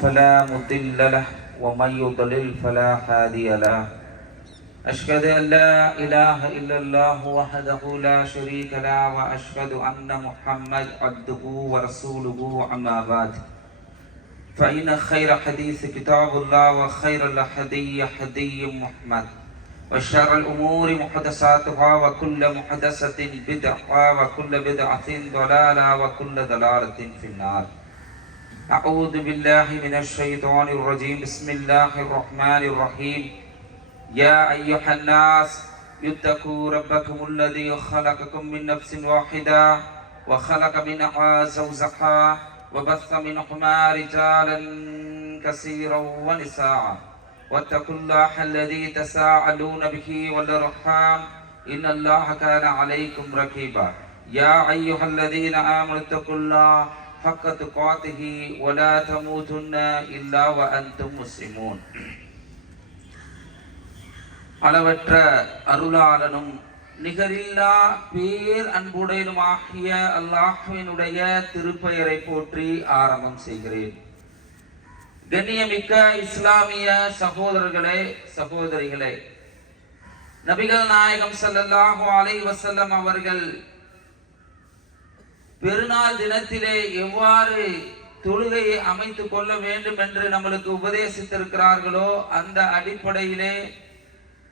فلا مضل له ومن يضلل فلا هادي له. أشهد أن لا إله إلا الله وحده لا شريك له وأشهد أن محمد عبده ورسوله أما بعد فإن خير حديث كتاب الله وخير الهدي هدي محمد وشر الأمور محدثاتها وكل محدثة بدعة وكل بدعة ضلالة وكل ضلالة في النار. أعوذ بالله من الشيطان الرجيم. بسم الله الرحمن الرحيم. يا أيها الناس اتقوا ربكم الذي خلقكم من نفس واحدة وخلق منها زوجها وبث منهما رجالا كثيرا ونساء واتقوا الله الذي تساءلون به والأرحام إن الله كان عليكم رقيبا. يا أيها الذين آمنوا اتقوا الله حق تقاته ولا تموتن إلا وأنتم مسلمون. அளவற்ற அருளாளனும் நிகரில்லா பேர் அன்புடையனுமாகிய அல்லாஹ்வினுடைய திருப்பெயரை போற்றி ஆரம்பம் செய்கிறேன். கண்ணியமிக்க இஸ்லாமிய சகோதரர்களே, சகோதரிகளே, நபிகள் நாயகம் ஸல்லல்லாஹு அலைஹி வஸல்லம் அவர்கள் பெருநாள் தினத்திலே எவ்வாறு தொழுகையை அமைத்துக் கொள்ள வேண்டும் என்று நம்மளுக்கு உபதேசித்திருக்கிறார்களோ அந்த அடிப்படையிலே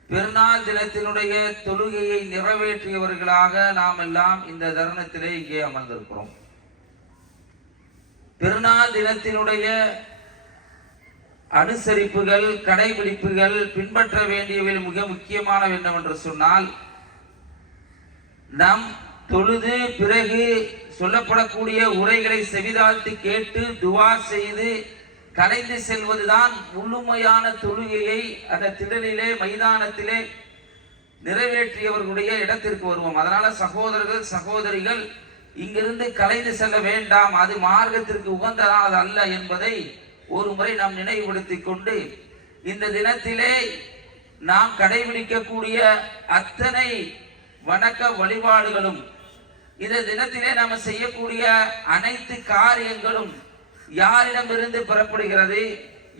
பெருநாள் தினத்தினுடைய தொழுகையை நிறைவேற்றியவர்களாக நாம் எல்லாம் இந்த தருணத்திலே இங்கே அமர்ந்திருக்கிறோம். பெருநாள் தினத்தினுடைய அனுசரிப்புகள், கடைபிடிப்புகள், பின்பற்ற வேண்டியவை மிக முக்கியமானவை என்னவென்று சொன்னால், நாம் தொழுது பிறகு சொல்லப்படக்கூடிய உரைகளை செவிதாழ்த்தி கேட்டு துவா செய்து கலைந்து செல்வதுதான் முழுமையான தொழுகையை அந்த திடலிலே மைதானத்திலே நிறைவேற்றியவர்களுடைய இடத்திற்கு வருவோம். அதனால சகோதரர்கள், சகோதரிகள் இங்கிருந்து கலைந்து செல்ல வேண்டாம், அது மார்க்கத்திற்கு உகந்ததானது அல்ல என்பதை ஒரு முறை நாம் நினைவுபடுத்திக் கொண்டு இந்த தினத்திலே நாம் கடைபிடிக்கக்கூடிய அத்தனை வணக்க வழிபாடுகளும், இந்த தினத்திலே நாம் செய்யக்கூடிய அனைத்து காரியங்களும் யாரிடமிருந்து பெறப்படுகிறது,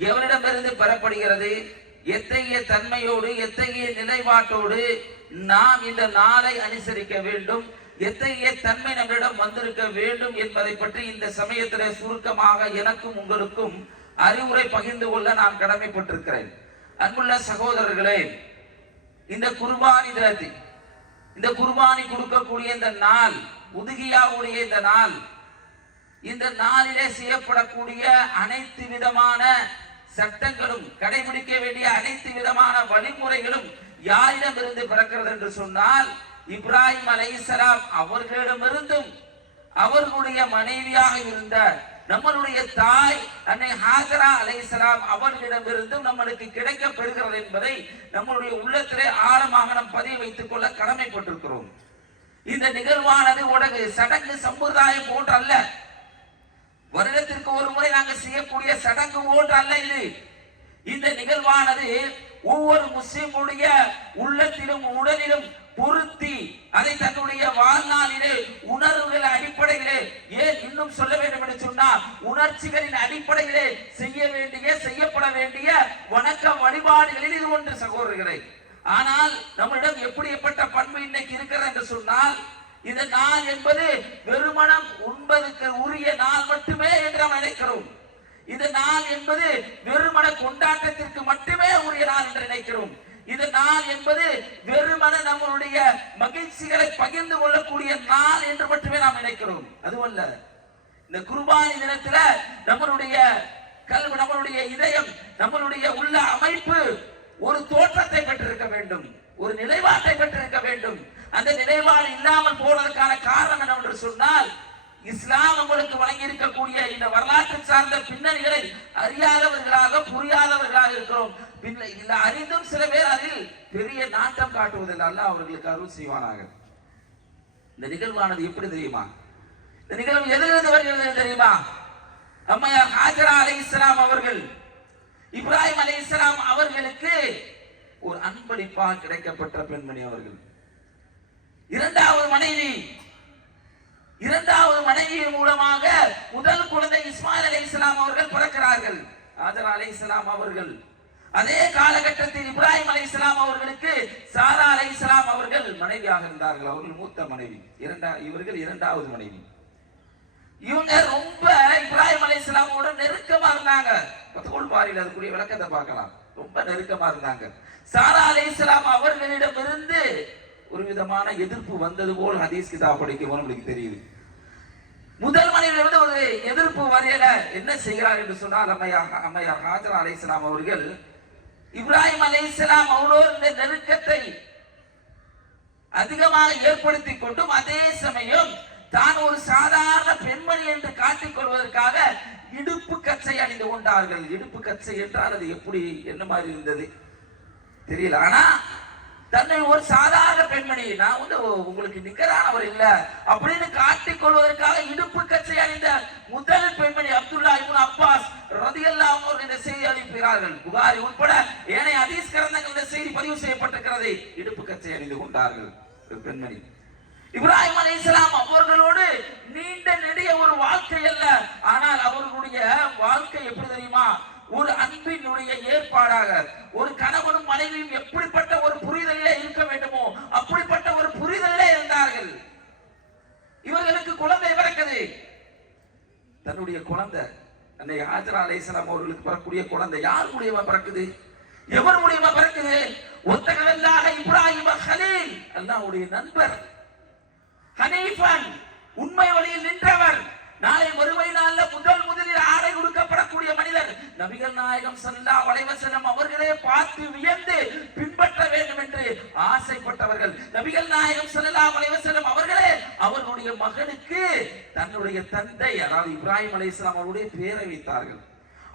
எவரிடமிருந்து பெறப்படுகிறது, எத்தகைய தன்மையோடு, எத்தகைய நிலைப்பாட்டோடு நாம் இந்த நாளை அனுசரிக்க வேண்டும், எத்தகைய தன்மை நம்மளிடம் வந்திருக்க வேண்டும் என்பதை பற்றி இந்த சமயத்திலே சுருக்கமாக எனக்கும் உங்களுக்கும் அறிவுரை பகிர்ந்து கொள்ள நான் கடமைப்பட்டிருக்கிறேன். அன்புள்ள சகோதரர்களே, இந்த குர்பானி தினத்தில், இந்த குர்பானி கொடுக்கக்கூடிய இந்த நாள், உதுகியாவுடைய இந்த நாள், இந்த நாளிலே செய்யப்படக்கூடிய அனைத்து விதமான சட்டங்களும், கடைபிடிக்க வேண்டிய அனைத்து விதமான வழிமுறைகளும் யாரிடமிருந்து பிறக்கிறது என்று சொன்னால், இப்ராஹிம் அலைஹிஸ்ஸலாம் அவர்களிடமிருந்தும் அவர்களுடைய மனைவியாக இருந்த நம்மளுடைய தாய் அன்னை ஹாஜரா அலைஹிஸ்ஸலாம் அவர்களிடமிருந்தும் நம்மளுக்கு கிடைக்க பெறுகிறது என்பதை நம்மளுடைய உள்ளத்திலே ஆழமாக நாம் பதிய வைத்துக் கொள்ள கடமைப்பட்டிருக்கிறோம். இந்த நிகழ்வானது உலக சடங்கு சம்பிரதாயம் போன்று அல்ல, வருடத்திற்கு ஒரு முறை நாங்கள் செய்யக்கூடிய சடங்கு போன்று அல்ல. இது இந்த நிகழ்வானது ஒவ்வொரு முஸ்லிமுடைய உள்ளத்திலும் உடலிலும் பொருத்தி அதை தன்னுடைய வாழ்நாளிலே உணர்வுகள் அடிப்படையிலே, ஏன் இன்னும் சொல்ல வேண்டும் என்று சொன்னால் உணர்ச்சிகளின் அடிப்படையிலே செய்ய வேண்டிய, செய்யப்பட வேண்டிய வணக்க வழிபாடுகளில் இது ஒன்று சகோதரர்களே. ஆனால் நம்மிடம் எப்படிப்பட்ட பண்பு இன்னைக்கு இருக்கிறது என்று சொன்னால், இந்த நாள் என்பது வெறுமனம் உண்பதற்கு உரிய நாள் மட்டுமே என்று நாம் நினைக்கிறோம். இந்த நாள் என்பது வெறுமன கொண்டாட்டத்திற்கு மட்டுமே உரிய நாள் என்று நினைக்கிறோம். இந்த நாள் என்பது வெறுமன நம்மளுடைய மகிழ்ச்சிகளை பகிர்ந்து கொள்ளக்கூடிய நாள் என்று மட்டுமே நாம் நினைக்கிறோம். அதுவல்ல, இந்த குர்பானி தினத்துல நம்மளுடைய கல்வி, நம்மளுடைய இதயம், நம்மளுடைய உள்ள அமைப்பு ஒரு தோற்றத்தை பெற்றிருக்க வேண்டும், ஒரு நிலைப்பாட்டை பெற்றிருக்க வேண்டும். அந்த நிலைப்பாடு இல்லாமல் போனதற்கான காரணம் என்னவென்று சொன்னால், இஸ்லாம் உங்களுக்கு வழங்கி இருக்கக்கூடிய இந்த வரலாற்று சார்ந்த பின்னணிகளை அறியாதவர்களாக, புரியாதவர்களாக இருக்கிறோம். அறிந்தும் சில பேர் அதில் பெரிய நாட்டம் காட்டுவதில் அல்லாஹ் அவர்களுக்கு அருள் செய்வானாக. இந்த நிகழ்வானது எப்படி தெரியுமா? இந்த நிகழ்வு எதிலிருந்து வருகிறது தெரியுமா? அம்மையார் ஹாஜரா அலைஹிஸ்ஸலாம் அவர்கள் இப்ராஹிம் அலைஹிஸ்ஸலாம் அவர்களுக்கு ஒரு அன்பளிப்பாக கிடைக்கப்பட்ட பெண்மணி அவர்கள். இரண்டாவது மனைவி இரண்டாவது மனைவியின் மூலமாக முதல் குழந்தை இஸ்மாயில் அலைஹிஸ்ஸலாம் அவர்கள் பிறக்கிறார்கள். ஹாஜரா அலைஹிஸ்ஸலாம் அவர்கள் அதே காலகட்டத்தில் இப்ராஹிம் அலைஹிஸ்ஸலாம் அவர்களுக்கு சாரா அலைஹிஸ்ஸலாம் அவர்கள் மனைவியாக இருந்தார்கள். அவர்கள் மூத்த மனைவி, இவர்கள் இரண்டாவது மனைவி. இவங்க ரொம்ப இப்ராஹிம் அலைஹிஸ்ஸலாமோட நெருக்கமா இருந்தாங்க. பத்துகோள்பாரியில் அதுக்குரிய விளக்கத்தை பார்க்கலாம். ரொம்ப நெருக்கமா இருந்தாங்க. சாரா அலைஹிஸ்ஸலாம் அவர்களிடமிருந்து ஒரு விதமான எதிர்ப்பு வந்தது போல் ஹதீஸ் கிதாப் படிக்கும் நம்மளுக்கு தெரியுது. முதல் மனைவியிலிருந்து ஒரு எதிர்ப்பு வரையல. என்ன செய்கிறார் என்று சொன்னால் அம்மையார் ஹாஜரா அலைஹிஸ்ஸலாம் அவர்கள் இப்ராஹிம் அலைஹிஸ்ஸலாம் அவரோடு இந்த நெருக்கத்தை அதிகமாக ஏற்படுத்திக் கொண்டும் அதே சமயம் தான் ஒரு சாதாரண பெண்மணி என்று காட்டிக் கொள்வதற்காக இடுப்பு கச்சை அணிந்து கொண்டார்கள். இடுப்பு கச்சை என்றால் அது எப்படி என்ன மாதிரி இருந்தது தெரியல. ஆனா தன்னை ஒரு சாதாரண பெண்மணி, நான் வந்து உங்களுக்கு நிகரானவர் இல்ல அப்படின்னு காட்டிக் கொள்வதற்காக இடுப்பு கச்சை அணிந்த முதல் பெண்மணி அப்துல்லா இப்னு அப்பாஸ் ரலியல்லாஹு அன்ஹு இந்த செய்தி அளிக்கிறார்கள். புகாரி உட்பட ஏனைய ஹதீஸ் கிரந்தங்கள் இந்த செய்தி பதிவு செய்யப்பட்டிருக்கிறது. இடுப்பு கச்சை அணிந்து கொண்டார்கள் பெண்மணி. இப்ராஹிம் அலைஹிஸ்ஸலாம் அவர்களோடு நீண்ட நெடிய ஒரு வாழ்க்கை அல்ல, ஆனால் அவர்களுடைய வாழ்க்கை எப்படி தெரியுமா? ஒரு அன்பினுடைய ஏற்பாடாக, ஒரு கணவனும் மனைவியும் எப்படிப்பட்ட ஒரு புரிதலிலே இருக்க வேண்டுமோ அப்படிப்பட்ட ஒரு புரிதலிலே இருந்தார்கள். இவர்களுக்கு குழந்தை பிறக்குது. தன்னுடைய குழந்தை அன்னை ஹாஜரா அலைஹிஸ்ஸலாம் அவர்களுக்கு பிறக்கக்கூடிய குழந்தை யார் மூலியமா பிறக்குது? எவர் மூலியமா பிறக்குது? ஒத்தகல்லாஹ இப்ராஹிம் கலீல், அல்லாஹ்வுடைய நண்பர், ஹனீஃபன், உண்மை வழியில் நின்றவர், நாளை மறுமை நாள்ல முதலில் ஆடை கொடுக்கப்படக்கூடிய மனிதர், நபிகள் நாயகம் ஸல்லல்லாஹு அலைஹி வஸல்லம் அவர்களே பார்த்து வியந்து பின்பற்ற வேண்டும் என்று ஆசைப்பட்டவர்கள். நபிகள் நாயகம் ஸல்லல்லாஹு அலைஹி வஸல்லம் அவர்களே அவர்களுடைய மகனுக்கு தன்னுடைய தந்தை அதாவது இப்ராஹிம் அலைஹிஸ்ஸலாம் அவருடைய பெயரை வைத்தார்கள்.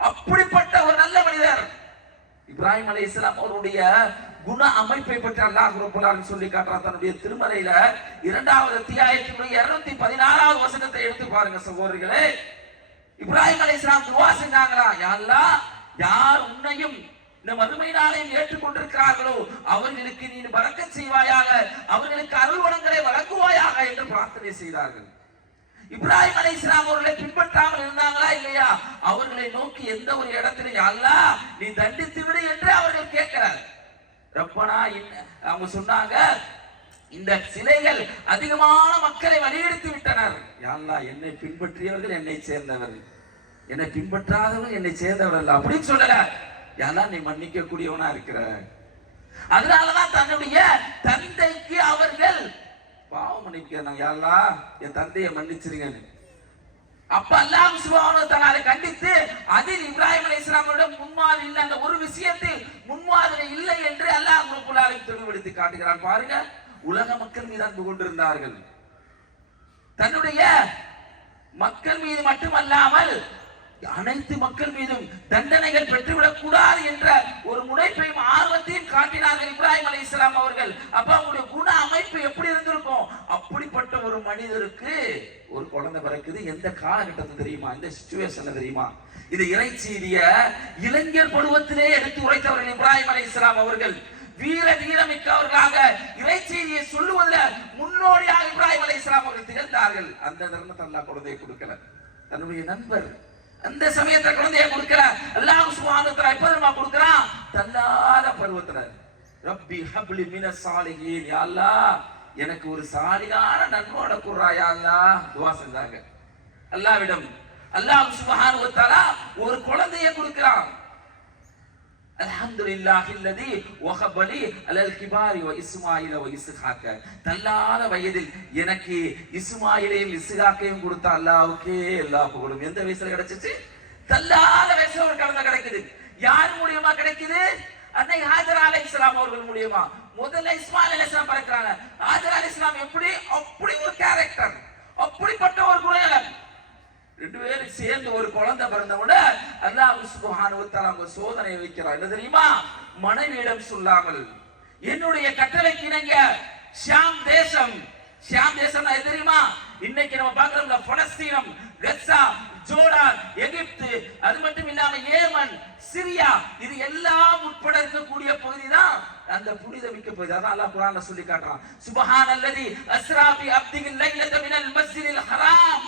அப்படிப்பட்ட ஒரு நல்ல மனிதர் இப்ராஹிம் அலைஹிஸ்ஸலாம் அவருடைய குண அமைப்பை பற்றி அல்லாஹ் ரப்பல் ஆலமீன் சொல்லி காட்டுறார் தன்னுடைய திருமறையில. 2வது அத்தியாயத்தினுடைய 216வது வசனத்தை எடுத்து பாருங்க சகோதரர்களே. இப்ராஹிம் அலைஹிஸ்ஸலாம் துஆ செஞ்சாங்களா, யா அல்லாஹ், யார் உன்னையும் இந்த மறுமை நாளையும் ஏற்றுக்கொண்டிருக்கிறார்களோ அவர்களுக்கு நீ பரக்கத் செய்வாயாக, அவர்களுக்கு அருள் வளங்களை வழங்குவாயாக என்று பிரார்த்தனை செய்தார்கள். இப்ராஹிம் அலைஹிஸ்ஸலாம் அவர்களை பின்பற்றாமல் இருந்தாங்களா இல்லையா? அவர்களை நோக்கி எந்த ஒரு இடத்துல யா அல்லாஹ் நீ தண்டித்து விடு என்று அவர்கள் கேட்கிறார். ரப்பனா அவங்க சொன்னாங்க, இந்த சிலைகள் அதிகமான மக்களை வழியெடுத்து விட்டனர். யா அல்லாஹ், என்னை பின்பற்றியவர்கள் என்னை சேர்ந்தவர்கள், என்னை பின்பற்றாதவர்கள் என்னை சேர்ந்தவர்கள் அப்படின்னு சொல்லல. யா அல்லாஹ், நீ மன்னிக்க கூடியவனா இருக்கிற. அதனாலதான் தன்னுடைய தந்தைக்கு அவர்கள் பாவம் மன்னிக்கிறாங்க. யா அல்லாஹ், என் தந்தையை மன்னிச்சிருங்க. அப்ப அல்லாஹ் சுப்ஹானஹு வ தஆலா கண்டித்து அதில் இப்ராஹிம் அலைஹிஸ்ஸலாமிடம் முன்மாதிரி இல்லை, அந்த ஒரு விஷயத்தில் முன்மாதிரி இல்லை என்று அல்லாஹ் ரப்பல் ஆலமீன் தெளிவுபடுத்தி காட்டுகிறான். பாருங்க, உலக மக்கள் மீது அன்பு கொண்டிருந்தார்கள். தன்னுடைய மக்கள் மீது மட்டுமல்லாமல் அனைத்து மக்கள் மீதும் தண்டனைகள் பெற்றுவிடக் கூடாது என்ற ஒரு முனைப்பையும் ஆர்வத்தையும் காட்டினார்கள் இப்ராஹிம் அலைஹிஸ்ஸலாம் அவர்கள். அப்ப அவங்களுடைய குண அமைப்பு எப்படி இருந்திருக்கும்? அப்படிப்பட்ட ஒரு மனிதருக்கு ஒரு குழந்தை பிறக்குது. எந்த காலகட்டத்தில் தெரியுமா? இந்த சிச்சுவேஷன்ல தெரியுமா? இது இறைச்செய்திய இளைஞர் பருவத்திலே எடுத்து உரைத்தவர்கள் இப்ராஹிம் அலைஹிஸ்ஸலாம் அவர்கள். வீரமிக்கவர்களாக இறைச்செய்தியை சொல்லுவதில் முன்னோடியாக இப்ராஹிம் அலைஹிஸ்ஸலாம் அவர்கள் திகழ்ந்தார்கள். அந்த தர்மத்தை அல்லாஹ் குழந்தையை கொடுக்கல, தன்னுடைய நண்பர் அந்த சமயத்தை குழந்தையை கொடுக்கல. அல்லாஹ் சுப்ஹானஹு வ தஆலா எப்போதுமா கொடுக்கிறான்? தள்ளாத பருவத்துல. ரப்பி ஹப்லி மினஸ் சாலிஹீன், யா அல்லாஹ் எனக்கு ஒரு சாலிகான நன்மோட குர்ரா யா அல்லாஹ் துஆ செஞ்சாங்க அல்லாஹ்விடம். அல்லாஹ் சுப்ஹானஹு வ தஆலா ஒரு குழந்தையை கொடுக்கிறான். அல்ஹம்துலில்லாஹில்லதி வஹபலி அலல் கிபாரி வ இஸ்மாயில வ இஸ்ஹாக, தள்ளாத வயதில் எனக்கு இஸ்மாயிலையும் இஸ்ஹாக்கையும் கொடுத்த அல்லாஹ்வுக்கே எல்லா புகழும். எந்த வயசுல கிடைச்சிச்சு? தள்ளாத வயசுல ஒரு குழந்தை கிடைக்குது. யார் மூலமா கிடைக்குது? அன்னை ஹாஜரா அலைஹிஸ்ஸலாம் அவர்கள் மூலமா. முதல்ல இஸ்மாயில் அலைஹிஸ்ஸலாம் பிறக்கிறாங்க. ஹாஜரா அலைஹிஸ்ஸலாம் அப்படி ஒரு கேரக்டர், அப்படிப்பட்ட ஒரு குணநலன். ரெண்டு பேரும் சேர்ந்து ஒரு குழந்தை பிறந்தவுட அல்லாஹ் சுப்ஹானஹு வ தஆலா ஒரு சோதனை வைக்கிறார். என்ன தெரியுமா? மனைவியிடம் சொல்லாமல் என்னுடைய கட்டளைக்கு இணங்க ஷாம் தேசம் எது தெரியுமா? இன்னைக்கு நம்ம பார்க்கிறோம் பலஸ்தீனம், கஸா, ஜோர்டான், எகிப்து, அது மட்டும் இல்லாம ஏமன், சிரியா, இது எல்லாம் உட்பட இருக்கக்கூடிய பகுதி தான் அந்த புனிதமிக்க பகுதி. அதான் அல்லாஹ் குர்ஆன்ல சொல்லி காட்டுறான், சுப்ஹானல்லதி அஸ்ரா பி அப்திஹி லைலத மினல் மஸ்ஜிதில் ஹராம்.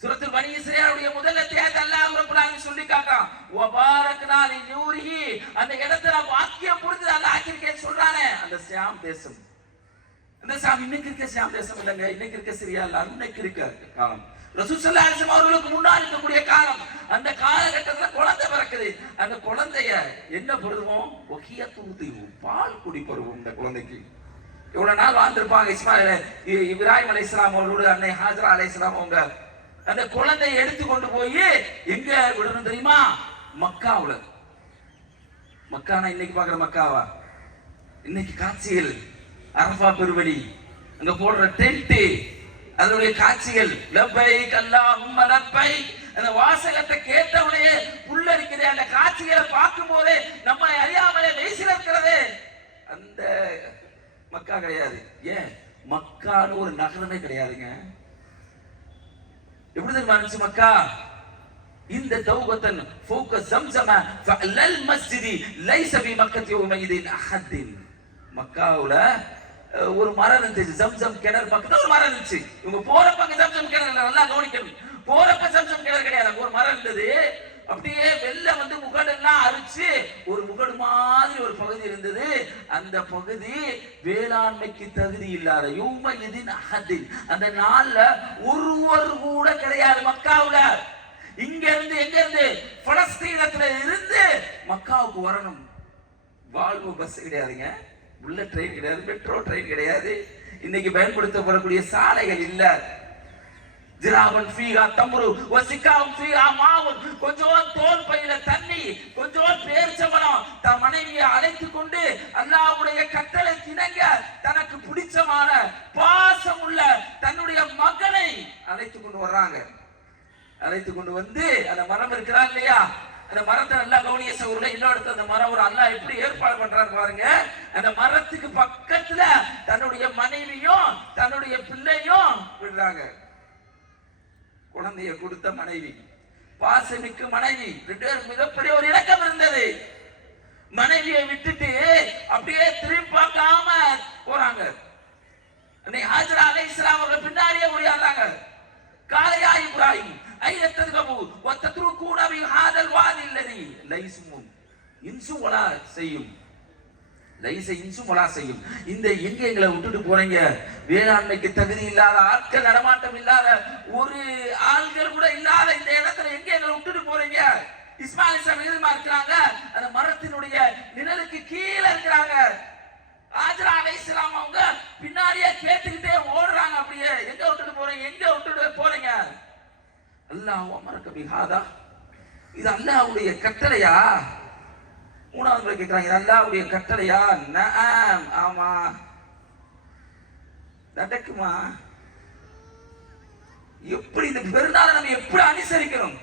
சூரத்துல் பனி இஸ்ராயீலுடைய முதல் அத்தியாயத்தை அல்லாஹ் ரப்பல் ஆலமீன் சொல்லி காட்டுறான், வ பாரக்னா லி நூரிஹி, அந்த இடத்துல வாக்கியம் புரிஞ்சு அல்லாஹ் ஆக்கியிருக்கேன்னு சொல்றானே. அந்த ஷாம் தேசம், இந்த ஷாம் இன்னைக்கு இருக்க ஷாம் தேசம் இல்லங்க, இன்னைக்கு இருக்க சிரியா இல்ல, அன்னைக்கு இருக்க காலம், ரசூல் ஸல்லல்லாஹு அலைஹி வஸல்லம் அவர்களுக்கு முன்னாடி இருக்கக்கூடிய காலம். அந்த காலகட்டத்துல குழந்தை பிறக்குது. அந்த குழந்தைய என்ன பருவம்? வகியத்துதி, பால் குடி பருவம். இந்த குழந்தைக்கு இவ்வளவு நாள் வாழ்ந்திருப்பாங்க. இப்ராஹிம் அலைஹிஸ்ஸலாம் அவர்களோட அன்னை ஹாஜரா அலைஹிஸ்ஸலாம் அவங்க அந்த குழந்தையை எடுத்து கொண்டு போய் எங்க விடணும் தெரியுமா? மக்காவுல. மக்கானா இன்னைக்கு பாக்குற மக்காவா? இன்னைக்கு காட்சிகள், அரஃபா பெருவழி, அங்க போடுற டென்ட், அதனுடைய காட்சிகள், லப்பைக் அல்லாஹும்ம லப்பைக், அந்த வாசகத்தை கேட்டவுடனே புல்ல இருக்கிறது. அந்த காட்சிகளை பார்க்கும் போதே நம்ம அறியாமலே மெய்சில் இருக்கிறது. அந்த மக்கா கிடையாது. ஏன்? மக்கான்னு ஒரு நகரமே கிடையாதுங்க. எப்படி தெரியுமா இருந்துச்சு மக்கா? இந்த தௌபத்தன் ஃபௌக ஸம்ஸம ஃபஅலல் மஸ்ஜிதி லைஸ பி மக்கத்தி யௌமைதின் அஹதின். மக்காவுல ஒரு மரம் இருந்துச்சு, ஜம்சம் கிணறு பக்கத்துல ஒரு மரம் இருந்துச்சு. இவங்க போறப்ப ஜம்சம் கிணறு நல்லா கவனிக்கணும். போறப்ப ஜம்சம் கிணறு கிடையாது, ஒரு மரம் இருந்தது. அப்படியே வெள்ளம் வந்து முகடெல்லாம் அரிச்சு ஒரு முகடு மாதிரி ஒரு பகுதி இருந்தது. அந்த பகுதி வேளாண்மைக்கு தகுதி இல்லாத யௌமைதின் அஹதின், அந்த நாள்ல ஒருவர் கூட கிடையாது மக்காவுல. இங்க இருந்து எங்க இருந்து? பலஸ்தீனத்துல இருந்து மக்காவுக்கு வரணும். வால்வோ பஸ் கிடையாதுங்க, புல்லட் ட்ரெயின் கிடையாது, மெட்ரோ ட்ரெயின் கிடையாது, இன்னைக்கு பயன்படுத்தப்படக்கூடிய சாலைகள் இல்ல. ஜிராபன் ஃபீஹா தம்ரு வ சிகாம் ஃபீஹா மாவுன், கொஞ்சம் தோல் பையில தண்ணி, கொஞ்சம் பேரிச்சம்பழம். தன் மனைவியை அழைத்து கொண்டு அல்லாஹ்வுடைய கட்டளை இணங்க தனக்கு பிடிச்சமான பாசம் உள்ள தன்னுடைய மகனை அழைத்து கொண்டு வர்றாங்க. அழைத்து கொண்டு வந்து அந்த மரம் இருக்கிறா இல்லையா, அந்த மரத்தை நல்லா கவனிய சகோதரர்களே. இன்னொரு அந்த மரம் ஒரு அல்லாஹ் எப்படி ஏற்பாடு பண்றாரு பாருங்க. அந்த மரத்துக்கு பக்கத்துல தன்னுடைய மனைவியும் தன்னுடைய பிள்ளையும் விடுறாங்க. குழந்தைய கொடுத்த மனைவி, பாசமிக்க மனைவி, ரெண்டு பேரும் மிகப்பெரிய ஒரு இலக்கம் இருந்தது. மனைவியை விட்டுட்டு அப்படியே திரும்பி பார்க்காம போறாங்க. அன்னை ஹாஜரா அலைஹிஸ்ஸலாம் அவர்கள் பின்னாடியே ஓடியாடுறாங்க. காலையா இப்ராஹிம் ஐயத்ததுகபு வத்தத்ருகூன பி ஹாதல் வாதி அல்லதி லைஸும் இன்சு வலா செய்யும், லைஸ இன்சு வலா செய்யும். இந்த எங்க எங்களை விட்டுட்டு போறீங்க? வேளாண்மைக்கு தகுதி இல்லாத ஆட்கள், நடமாட்டம் இல்லாத ஒரு ஆள்கள் கூட இல்லாத இந்த இடத்துல எங்க எங்களை விட்டுட்டு போறீங்க? இஸ்மாயில் அலைஹிஸ்ஸலாம் இருக்கிறாங்க, அந்த மரத்தினுடைய நிழலுக்கு கீழே இருக்கிறாங்க. ஹாஜரா அலைஹிஸ்ஸலாம் அவங்க பின்னாடியே கேட்டுக்கிட்டே ஓடுறாங்க. அப்படியே எங்க விட்டுட்டு போறீங்க? எங்க விட்டுட்டு போறீங்க? அல்லாஹ் அமரக பிஹாதா, இது அல்லாஹ்வுடைய கட்டளையா? மூணாவது முறை கேட்கிறாங்க, இது அல்லாஹ்வுடைய கட்டளையா? நஅம், ஆமா. நடக்குமா? எப்படி இந்த பெருநாளை நம்ம எப்படி அனுசரிக்கிறோம்?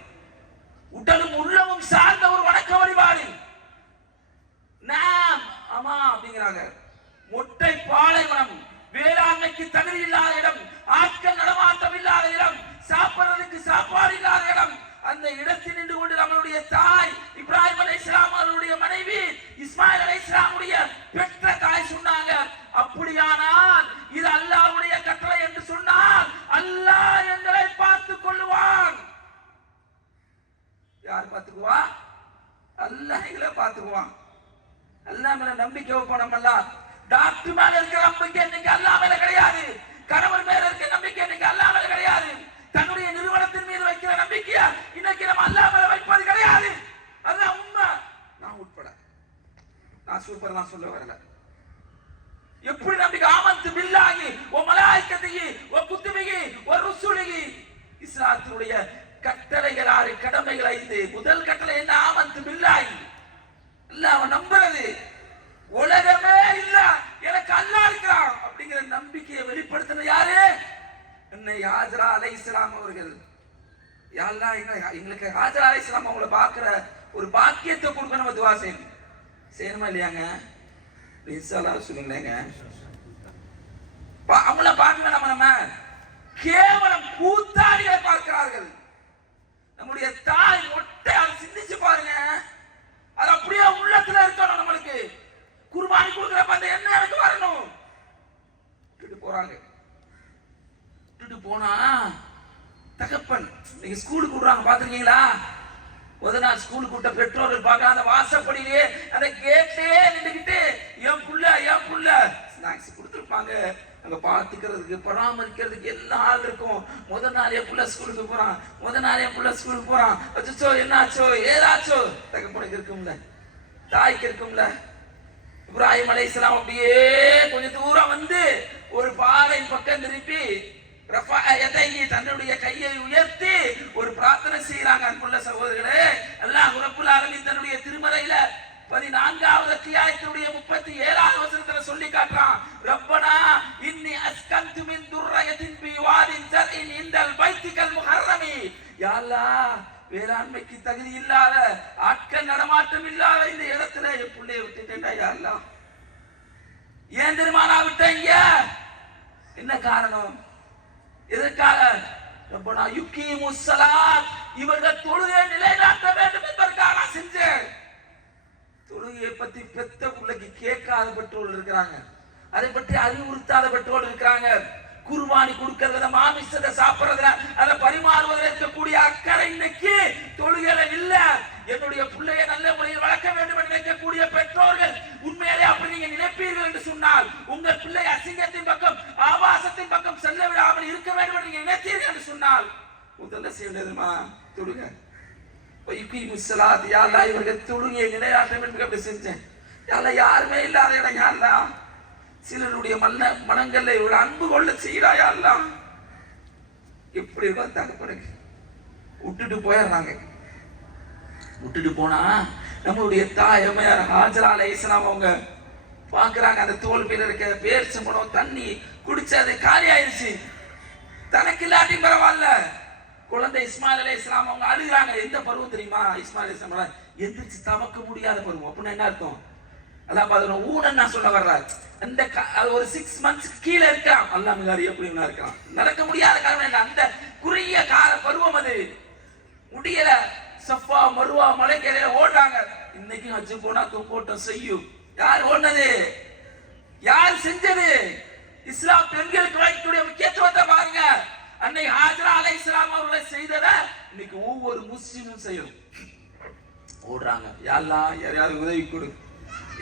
உடலும் உள்ளமும் சார்ந்த ஒரு வணக்க வழிபாடு. நாம் ஆமா அப்படிங்கிறாங்க. மொட்டை பாலைவனம், வேளாண்மைக்கு தகுதி இல்லாத இடம், ஆட்கள் நடமாட்டம் இல்லாத இடம், சாப்பிடுறதுக்கு சாப்பாடு இல்லாத இடம். அந்த இடத்தில் நின்று கொண்டு நம்மளுடைய தாய் இப்ராஹிம் அலைஹிஸ்ஸலாம் அவருடைய மனைவி இஸ்மாயில் அலைஹிஸ்ஸலாமுடைய பெற்ற தாய் சொன்னாங்க, அப்படியானால் இது அல்லாஹ்வுடைய கட்டளை என்று சொன்னால் அல்லாஹ் எங்களை பார்த்துக் கொள்வான். யார் பார்த்துக்குவா? அல்லாஹ் எங்களை பார்த்துக்குவான். அல்லாஹ் மேல நம்பிக்கை வைப்போம். நம்ம எல்லாம் டாக்டர் மேல இருக்கிற நம்பிக்கை இன்னைக்கு அல்லாஹ் மேல கிடையாது. கணவர் மேல இருக்கிற நம்பிக்கை இன்னைக்கு அல்லாஹ் மேல கிடையாது. தன்னுடைய நிறுவனத்தின் மீது வைக்கிற நம்பிக்கையா இன்னைக்கு நம்ம அல்லாஹ் மேல வைப்பது கிடையாது. அதுதான் உண்மை. நான் உட்பட, நான் சூப்பர்லாம் சொல்ல வரல. எப்படி நம்பிக்கை? ஆமன்து பில்லாஹி வ மலாயிகத்திஹி வ குத்துபிஹி வ ருசுலிஹி. இஸ்லாத்தினுடைய கட்டளைகள் 6, கடமைகள் 5. முதல் கட்டளை என்ன? ஆமன்து பில்லாஹி, அல்லாஹ்வை நம்புறது. உலகமே இல்ல, எனக்கு அல்லாஹ் இருக்கிறான் அப்படிங்கிற நம்பிக்கையை வெளிப்படுத்தின யாரு? அன்னை ஹாஜரா அலைஹிஸ்ஸலாம் அவர்கள். யா அல்லாஹ் எங்களுக்கு ஹாஜரா அலைஹிஸ்ஸலாம் அவங்களை பார்க்கிற ஒரு பாக்கியத்தை கொடுக்க நம்ம துஆ செய்யணும். செய்யணுமா இல்லையாங்க? இன்ஷாஅல்லாஹ் சொல்லுங்களேங்க. அவங்கள பார்க்கணும். நம்ம கேவலம் கூத்தாடிகளை பார்க்கிறார்கள். நம்முடைய தாய் மொட்டை அதை சிந்திச்சு பாருங்க. அது அப்படியே உள்ளத்துல இருக்கணும். நம்மளுக்கு குர்பானி கொடுக்குறப்ப அந்த எண்ணம் எனக்கு வரணும். விட்டுட்டு போறாங்க. விட்டுட்டு போனா தகப்பன் நீங்க ஸ்கூலுக்கு விடுறாங்க, பாத்துருக்கீங்களா? முதல் நாள் ஸ்கூலுக்கு விட்ட பெற்றோர்கள் பார்க்க அந்த வாசப்படியிலே அந்த கேட்லயே நின்றுக்கிட்டு என் புள்ள ஸ்நாக்ஸ் கொடுத்துருப்பாங்க. அங்க பாத்துக்கிறதுக்கு பராமரிக்கிறதுக்கு எல்லாம் ஆள் இருக்கும். முதல் நாள் என் புள்ள ஸ்கூலுக்கு போறான். அச்சோ என்னாச்சோ ஏதாச்சோ தகப்பனுக்கு இருக்கும்ல, தாய்க்கு இருக்கும்ல. இப்ராஹிம் அலைஹிஸ்ஸலாம் அப்படியே கொஞ்சம் தூரம் வந்து ஒரு பாறை பக்கம் திருப்பி தன்னுடைய கையை உயர்த்தி ஒரு பிரார்த்தனை செய்யறாங்க. அன்புள்ள சகோதரர்களே, அல்லாஹ் ரப்புல் ஆலமீன் தன்னுடைய திருமறையில 14வது அத்தியாயத்தினுடைய 37வது வசனத்துல சொல்லி காட்டுறான். ரப்பனா இன்னி அஸ்கன்து மின் துர்ரயத்தின் பி வாதின் ஸர்இன் இன்தல் பைத்திகல் முஹர்ரமி. யா அல்லாஹ், வேளாண்மைக்கு தகுதி இல்லாத, ஆட்கள் நடமாட்டம் இல்லாத இந்த இடத்துல என் பிள்ளையை விட்டுட்டேன்டா யா அல்லாஹ். ஏன் தெரியுமா நான் விட்டேங்க? என்ன காரணம்? எதற்காக? ரப்பனா யுகீமுஸ் ஸலாத், இவர்கள் தொழுகை நிலைநாட்ட வேண்டும் என்பதற்காக நான் செஞ்சேன். தொழுகையை பத்தி பெத்த பிள்ளைக்கு கேட்காத பெற்றோர்கள் இருக்கிறாங்க, அதை பற்றி அறிவுறுத்தாத பெற்றோர்கள் இருக்கிறாங்க. குர்பானி கொடுக்கறதுல, மாமிசத்தை சாப்பிடுறதுல, அதை பரிமாறுவதில் இருக்கக்கூடிய அக்கறை இன்னைக்கு தொழுகையில இல்ல. என்னுடைய பிள்ளையை நல்ல முறையில் வளர்க்க வேண்டும் என்று நினைக்கக்கூடிய பெற்றோர்கள் உண்மையிலே அப்படி நீங்க நினைப்பீர்கள் என்று சொன்னால், உங்கள் பிள்ளை அசிங்கத்தின் பக்கம், ஆபாசத்தின் பக்கம் செல்ல விடாமல் இருக்க வேண்டும் என்று நீங்க நினைத்தீர்கள் என்று சொன்னால், முதல்ல செய்ய வேண்டுமா? தொழுகை. இவர்கள் தொழுகையை நிலையாட்டம் என்று அப்படி செஞ்சேன். யாருமே இல்லாத இடம் யாரெல்லாம் சிலருடைய மனங்கள்ல இவ்வளவு அன்பு கொள்ள செய்யறாயா எல்லாம் எப்படி இருக்கும் தகப்பனுக்கு. விட்டுட்டு போயிடுறாங்க. விட்டுட்டு போனா நம்மளுடைய தாய் அம்மையார் ஹாஜரா அலைஹிஸ்ஸலாம் அவங்க பாக்குறாங்க, அந்த தோல் மேல இருக்க பேரிச்சம்பழம் தண்ணி குடிச்சு அது காலி ஆயிடுச்சு. தனக்கு இல்லாட்டி பரவாயில்ல, குழந்தை இஸ்மாயில் அலைஹிஸ்ஸலாம் அவங்க அழுகிறாங்க. எந்த பருவம் தெரியுமா? இஸ்மாயில் அலைஹிஸ்ஸலாம் எந்திரிச்சு தமக்க முடியாத பருவம். அப்படின்னா என்ன அர்த்தம்? அதான் ஊனன் நான் சொல்ல வர்றாரு. அந்த ஒரு 6 months கீழே இருக்கான். அல்லா மிகாரி எப்படின்னா இருக்கான், நடக்க முடியாத காரணம் என்ன? அந்த குறுகிய கால பருவம் அது. முடியல. சஃபா மருவா மலைக்கரையில ஓடுறாங்க. இன்னைக்கு வச்சு போனா தூக்கோட்டம் செய்யும். யார் ஓடுனது? யார் செஞ்சது? இஸ்லாம் பெண்களுக்கு வைக்கக்கூடிய முக்கியத்துவத்தை பாருங்க. அன்னை ஹாஜரா அலைஹிஸ்ஸலாம் அவர்களை செய்ததை இன்னைக்கு ஒவ்வொரு முஸ்லிமும் செய்யும். ஓடுறாங்க. யாரையாவது உதவி கொடு,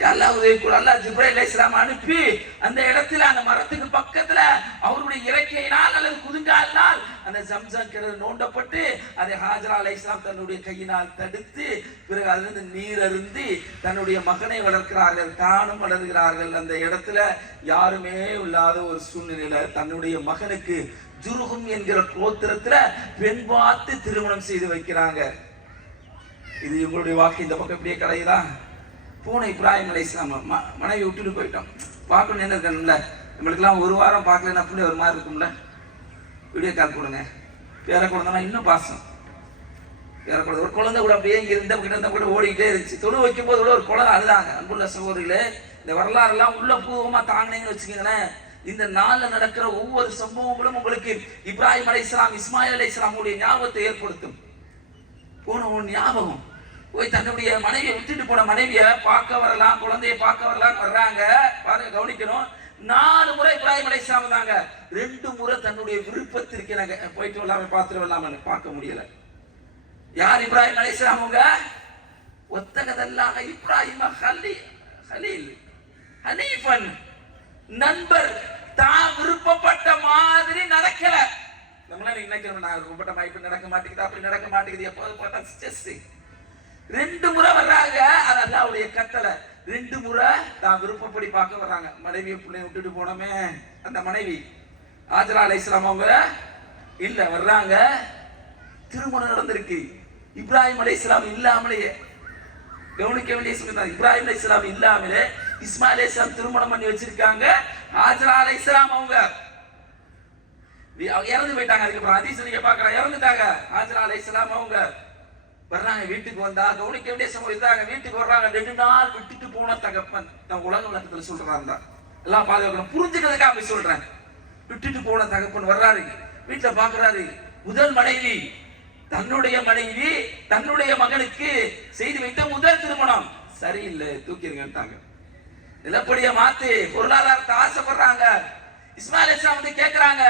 அல்லாஹ் ஜிப்ரீல் அலைஹிஸ்ஸலாம் அனுப்பி அந்த இடத்துல அந்த மரத்துக்கு பக்கத்துல அவருடைய இறக்கையினால் அல்லது குதுங்காலினால் அந்த ஜம்சம் கிணறு நோண்டப்பட்டு அதை ஹாஜரா அலைஹிஸ்ஸலாம் தன்னுடைய கையினால் தடுத்து பிறகு அதிலிருந்து நீர் அருந்தி தன்னுடைய மகனை வளர்க்கிறார்கள், தானும் வளர்கிறார்கள். அந்த இடத்துல யாருமே இல்லாத ஒரு சூழ்நிலையில தன்னுடைய மகனுக்கு ஜுருகும் என்கிற கோத்திரத்துல பெண் பார்த்து திருமணம் செய்து வைக்கிறாங்க. இது இவங்களுடைய வாக்கு. இந்த பக்கம் இப்படியே கலையுதா? போன இப்ராஹிம் அலைஹிஸ்ஸலாம் மனைவி விட்டுட்டு போயிட்டோம். பார்க்கணும் என்ன இருக்கணும்ல, நம்மளுக்கெல்லாம் ஒரு வாரம் பார்க்கலன்னா பிள்ளை ஒரு மாதிரி இருக்கும்ல. வீடியோ கால் கொடுங்க. பேர குழந்தைனா இன்னும் பாசம். பேர குழந்தை ஒரு குழந்தை கூட அப்படியே இங்க இருந்த கிட்ட கூட ஓடிக்கிட்டே இருந்துச்சு. தொழு வைக்கும் போது கூட ஒரு குழந்தை அழுதாங்க. அன்புள்ள சகோதரிகளே, இந்த வரலாறு எல்லாம் உள்ள பூர்வமா தாங்கினீங்கன்னு வச்சுக்கோங்களேன், இந்த நாள்ல நடக்கிற ஒவ்வொரு சம்பவங்களும் உங்களுக்கு இப்ராஹிம் அலைஹிஸ்ஸலாம், இஸ்மாயில் அலைஹிஸ்ஸலாம் உடைய ஞாபகத்தை ஏற்படுத்தும். போன ஒரு ஞாபகம் போய் தன்னுடைய மனைவியை விட்டுட்டு போன மனைவியை பார்க்க வரலாம், குழந்தையை பார்க்க வரலாம் வர்றாங்க. பாருங்க, கவனிக்கணும். 4 முறை இப்ராஹிம் அலைஹிஸ்ஸலாம் வந்தாங்க. 2 முறை தன்னுடைய விருப்பத்திற்கு எனக்கு போயிட்டு வரலாம பார்த்துட்டு வரலாம பார்க்க முடியல. யார் இப்ராஹிம் அலைஹிஸ்ஸலாம்? அவங்க ஒத்தகதல்லாக இப்ராஹிம் ஹலீல் ஹனீஃபன், நண்பர். தான் விருப்பப்பட்ட மாதிரி நடக்கல. நம்மளால நினைக்கிறோம், நான் விருப்பப்பட்ட இப்படி நடக்க மாட்டேங்குது, அப்படி நடக்க மாட்டேங்குது, எப்போது பார்த்தா ஸ்ட்ரெஸ். 2 முறை வர்றாங்க. அது அல்லாஹ்வுடைய கட்டளை. 2 முறை தான் விருப்பப்படி பார்க்க வர்றாங்க. மனைவியை பிள்ளைய விட்டுட்டு போனோமே அந்த மனைவி ஹாஜரா அலைஹிஸ்ஸலாம் அவங்க இல்ல வர்றாங்க. திருமணம் நடந்திருக்கு. இப்ராஹிம் அலைஹிஸ்ஸலாம் இல்லாமலேயே, கவனிக்க வேண்டிய சொல்லுங்க, இப்ராஹிம் அலைஹிஸ்ஸலாம் இல்லாமலே இஸ்மாயில் அலைஹிஸ்ஸலாம் திருமணம் பண்ணி வச்சிருக்காங்க. ஹாஜரா அலைஹிஸ்ஸலாம் அவங்க இறந்து போயிட்டாங்க. அதுக்கப்புறம் ஹதீஸ் நீங்க பார்க்கலாம், இறந்துட்டாங்க. ஹாஜரா அலைஹிஸ்ஸலாம் அவங்க வர்றாங்க. வீட்டுக்கு வந்தா கவனிக்க வேண்டிய சமயம் இருந்தாங்க. வீட்டுக்கு வர்றாங்க. 2 நாள் விட்டுட்டு போன தகப்பன். நான் உலக விளக்கத்துல சொல்றாங்க, எல்லாம் பாதுகாக்கணும், புரிஞ்சுக்கிறதுக்காக அப்படி சொல்றேன். விட்டுட்டு போன தகப்பன் வர்றாரு. வீட்டுல பாக்குறாரு, முதல் மனைவி தன்னுடைய மனைவி தன்னுடைய மகனுக்கு செய்து வைத்த முதல் திருமணம் சரியில்லை, தூக்கிருங்கட்டாங்க. நிலப்படிய மாத்து பொருளாதாரத்தை ஆசைப்படுறாங்க. இஸ்மாயில் அலைஹிஸ்ஸலாம் வந்து கேக்குறாங்க,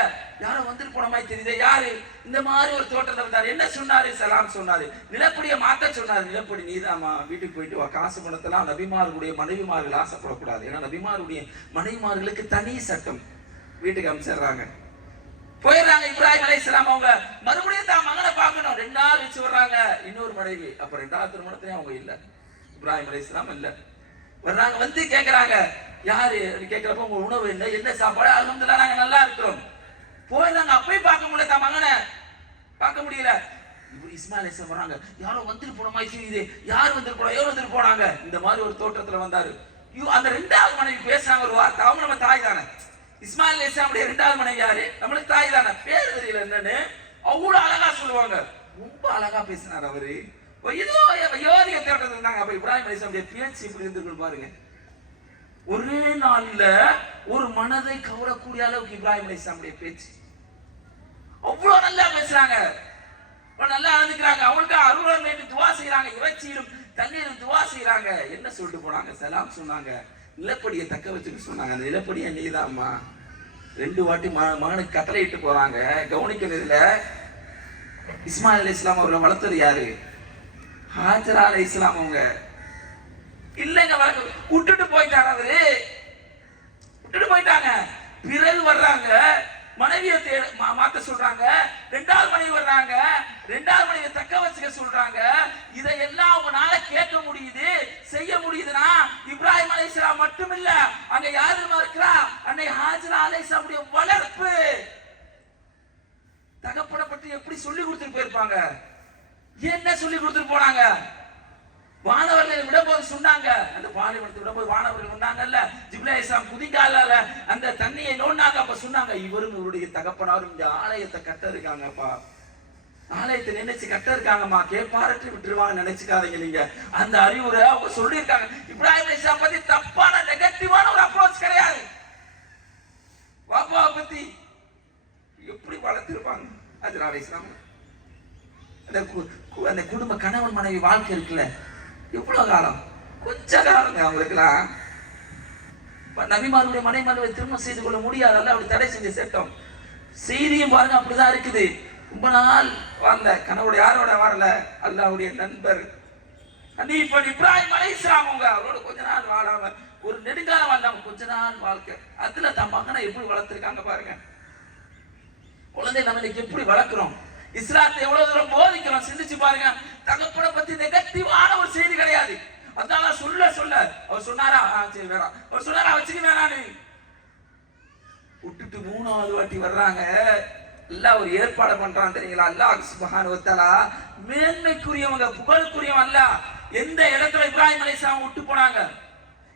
யாரோ வந்துட்டு போன மாதிரி தெரியுது, யாரு? இந்த மாதிரி ஒரு தோட்டத்தை வந்தாரு, என்ன சொன்னாரு? சலாம் சொன்னாரு. நிலப்படிய மாத்த சொன்னாரு. நிலப்படி நீதாமா, வீட்டுக்கு போயிட்டு வா. காசு பணத்தெல்லாம் நபிமார்களுடைய மனைவிமார்கள் ஆசைப்படக்கூடாது. ஏன்னா நபிமாருடைய மனைவிமார்களுக்கு தனி சட்டம். வீட்டுக்கு அமைச்சிடுறாங்க, போயிடுறாங்க. இப்ராஹிம் அலைஹிஸ்ஸலாம் அவங்க மறுபடியும் தான் மகனை பார்க்கணும். 2 நாள் வச்சு வர்றாங்க. இன்னொரு மனைவி. அப்ப 2வது திருமணத்திலையும் அவங்க இல்ல, இப்ராஹிம் அலைஹிஸ்ஸலாம் இல்ல. வர்றாங்க, வந்து கேக்குறாங்க, யாரு கேட்கிறப்ப உங்க உணவு என்ன, என்ன சாப்பாடு? அல்ஹம்துலில்லாஹ் நாங்க நல்லா இருக்கிறோம். போயிடுறாங்க. அப்பயும் பார்க்க முடியல, தான் மகனை பார்க்க முடியல. இஸ்மாயில் அலைஹிஸ்ஸலாம் வர்றாங்க, யாரோ வந்துட்டு போன மாதிரி தெரியுது, யார் வந்துட்டு போனா, எவ்வளவு வந்துட்டு போனாங்க? இந்த மாதிரி ஒரு தோட்டத்துல வந்தாரு. அந்த 2வது மனைவி பேசுறாங்க ஒரு வார்த்தை, அவங்க நம்ம தாய் தானே. இஸ்மாயில் அலைஹிஸ்ஸலாமுடைய 2வது மனைவி யாரு? நம்மளுக்கு தாய் தானே. பேர் தெரியல என்னன்னு, அவ்வளவு அழகா சொல்லுவாங்க. ரொம்ப அழகா பேசினார் அவரு. ஏதோ யோதிக தோட்டத்தில் இருந்தாங்க. அப்ப இப்ராஹிம் அலைஹிஸ்ஸலாமுடைய பேச்சு இப்படி இருந்திருக்கு பாருங்க. ஒரே நாள்ல ஒரு மனதை கவரக்கூடிய அளவுக்கு இப்ராஹிம் அலைஹிஸ்ஸலாமுடைய பேச்சு. அவ்வளவு நல்லா பேசுறாங்க, நல்லா அழுதுக்கிறாங்க. அவங்களுக்கு அருள் வேண்டி துவா செய்யறாங்க. இறைச்சியிலும் தண்ணீரும் துவா செய்யறாங்க. என்ன சொல்லிட்டு போனாங்க? சலாம் சொன்னாங்க. நிலப்படியை தக்க வச்சுக்க சொன்னாங்க. அந்த நிலப்படியை நீதாம்மா. 2 வாட்டி மகனுக்கு கட்டளை இட்டு போறாங்க. கவனிக்கிறதுல இஸ்மாயில் அலைஹிஸ்ஸலாம் அவர்களை வளர்த்தது யாரு? ஹாஜரா அலைஹிஸ்ஸலாம் அவங்க இல்லங்க, விட்டுட்டு போயிட்டாங்க. அவரு விட்டுட்டு போயிட்டாங்க. பிறகு வர்றாங்க, மனைவியை மாத்த சொல்றாங்க. 2வது மனைவி வர்றாங்க, 2வது மனைவியை தக்க வச்சுக்க சொல்றாங்க. இதையெல்லாம் அவங்களால கேட்க முடியுது, செய்ய முடியுதுன்னா இப்ராஹிம் அலைஹிஸ்ஸலாம் மட்டும் இல்ல, அங்க யாரு இருக்கிறா? அன்னை ஹாஜரா அலைஹிஸ்ஸலாமுடைய வளர்ப்பு. தகப்பனை பற்றி எப்படி சொல்லி கொடுத்துட்டு போயிருப்பாங்க, என்ன சொல்லி கொடுத்துட்டு போனாங்க? வானவர்களை விடும்போது சொன்னாங்க, அந்த பாலைவனத்தை விடும்போது வானவர்கள் சொன்னாங்கல்ல, ஜிப்ரீல் அலைஹிஸ்ஸலாம் குதிக்கால அந்த தண்ணியை நோண்டாங்க. அப்ப சொன்னாங்க, இவரும் இவருடைய தகப்பனாரும் இந்த ஆலயத்தை கட்ட இருக்காங்கப்பா, ஆலயத்தை நினைச்சு கட்ட இருக்காங்கம்மா, கேட்பாரற்றி விட்டுருவாங்க நினைச்சுக்காதீங்க நீங்க. அந்த அறிவுரை அவங்க சொல்லி இருக்காங்க. இப்ராஹிம் அலைஹிஸ்ஸலாம் பத்தி தப்பான நெகட்டிவான ஒரு அப்ரோச் கிடையாது. வாப்பாவை பத்தி எப்படி வளர்த்திருப்பாங்க ஹாஜரா அலைஹிஸ்ஸலாம். அந்த குடும்ப கணவன் மனைவி வாழ்க்கை இருக்குல்ல, எவ்வளவு காலம், கொஞ்ச காலம் அவங்களுக்குலாம். நபிமாருடைய மனைவிமார்களை திருமணம் செய்து கொள்ள முடியாதல்ல, அப்படி தடை செஞ்ச சட்டம். செய்தியும் பாருங்க அப்படிதான் இருக்குது. ரொம்ப நாள் வாழ்ந்த கணவருடைய யாரோட வரல, அல்லாஹ்வுடைய நண்பர் ஹனீஃபன் இப்ராஹிம் அலைஹிஸ்ஸலாம் அவங்க அவரோட கொஞ்ச நாள் வாழாம ஒரு நெடுங்காலம் வாழ்ந்தாங்க. கொஞ்ச நாள் வாழ்க்கை, அதுல தன் மகனை எப்படி வளர்த்திருக்காங்க பாருங்க. குழந்தை நம்ம இன்னைக்கு எப்படி வளர்க்கிறோம், இஸ்லாத்தை எவ்வளவு தூரம் போதிக்கிறோம் சிந்திச்சு பாருங்க. தகப்பனை பத்தி நெகட்டிவான ஒரு செய்தி கிடையாது. அதனால சொல்ல சொல்ல அவர் சொன்னாரா, சரி வேணாம், அவர் சொன்னாரா, வச்சுக்க வேணான்னு விட்டுட்டு 3வது வாட்டி வர்றாங்க. எல்லாம் ஒரு ஏற்பாடு பண்றான் தெரியுங்களா? அல்லாஹ் சுப்ஹானஹு வ தஆலா மேன்மைக்குரியவங்க, புகழுக்குரியவன் அல்லாஹ். எந்த இடத்துல இப்ராஹிம் அலைஹிஸ்ஸலாம் விட்டு போனாங்க?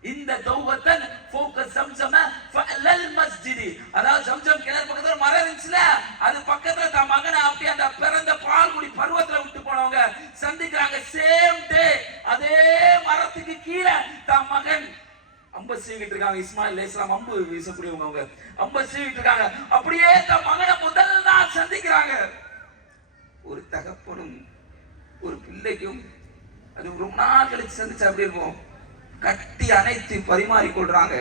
இந்த தௌவத்தன் ஃபௌக ஸம்ஸம ஃபஅலல் மஸ்ஜித், அதாவது ஜம்ஜம் கிணறு பக்கத்துல மரம் இருந்துச்சுல, அது பக்கத்துல தன் மகனை அப்படி அந்த பிறந்த பால்குடி பருவத்துல விட்டு போனவங்க சந்திக்கிறாங்க. சேம் டே அதே மரத்துக்கு கீழே தன் மகன் அம்பு சீவிட்டு இருக்காங்க. இஸ்மாயில் அலைஹிஸ்ஸலாம் அம்பு வீசக்கூடியவங்க, அவங்க அம்பு சீவிட்டு இருக்காங்க. அப்படியே தன் மகனை முதல் நாள் சந்திக்கிறாங்க. ஒரு தகப்பனும் ஒரு பிள்ளைக்கும் அது ரொம்ப நாள் கழிச்சு சந்திச்சு அப்படி இருக்கும். கட்டி அணைத்து பரிமாறிக்கொள்றாங்க.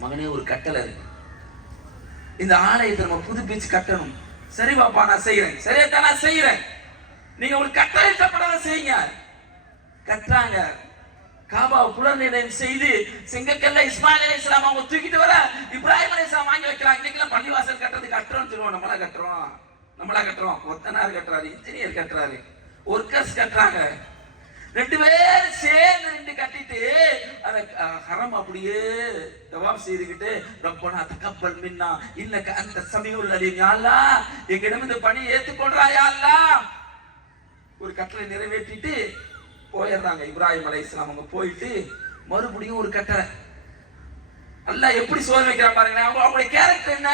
மகனே ஒரு கட்டளை இருக்கு, இந்த ஆலயத்தை நம்ம புதுப்பிச்சு கட்டணும். சரி பாப்பா நான் செய்யறேன், சரியா நான் செய்யறேன், நீங்க ஒரு கட்டளைப்படாத செய்யுங்க. கட்டுறாங்க. காபாவை புனர்நிர்ணயம் செய்து செங்கக்கல்ல இஸ்மாயில் அலைஹிஸ்ஸலாம் அவங்க தூக்கிட்டு வர இப்ராஹிம் அலைஹிஸ்ஸலாம் வாங்கி வைக்கிறாங்க. இன்னைக்கு பள்ளிவாசல் கட்டுறது கட்டுறோம்னு சொல்லுவோம். நம்மளா கட்டுறோம், ஒத்தனார் கட்டுறாரு, இன்ஜினியர் கட்டுறாரு, ஒர்க்கர்ஸ் கட்டுறாங்க. 2 பேரும் சேர்ந்து நின்று கட்டிட்டு அந்த ஹரம் அப்படியே தவாப் செய்துக்கிட்டு, ரப்பனா தகப்பல் மின்னா இன்னக அன்த ஸமீஉல் அலீம், யா அல்லாஹ் எங்களிடம் இந்த பணியை ஏற்றுக்கொள்றாய் யா அல்லாஹ். ஒரு கட்டளை நிறைவேற்றிட்டு போயிடுறாங்க. இப்ராஹிம் அலைஹிஸ்ஸலாம் அவங்க போயிட்டு மறுபடியும் ஒரு கட்டளை. அல்லாஹ் எப்படி சோதனை வைக்கிறான் பாருங்க. அவங்களுடைய கேரக்டர் என்ன?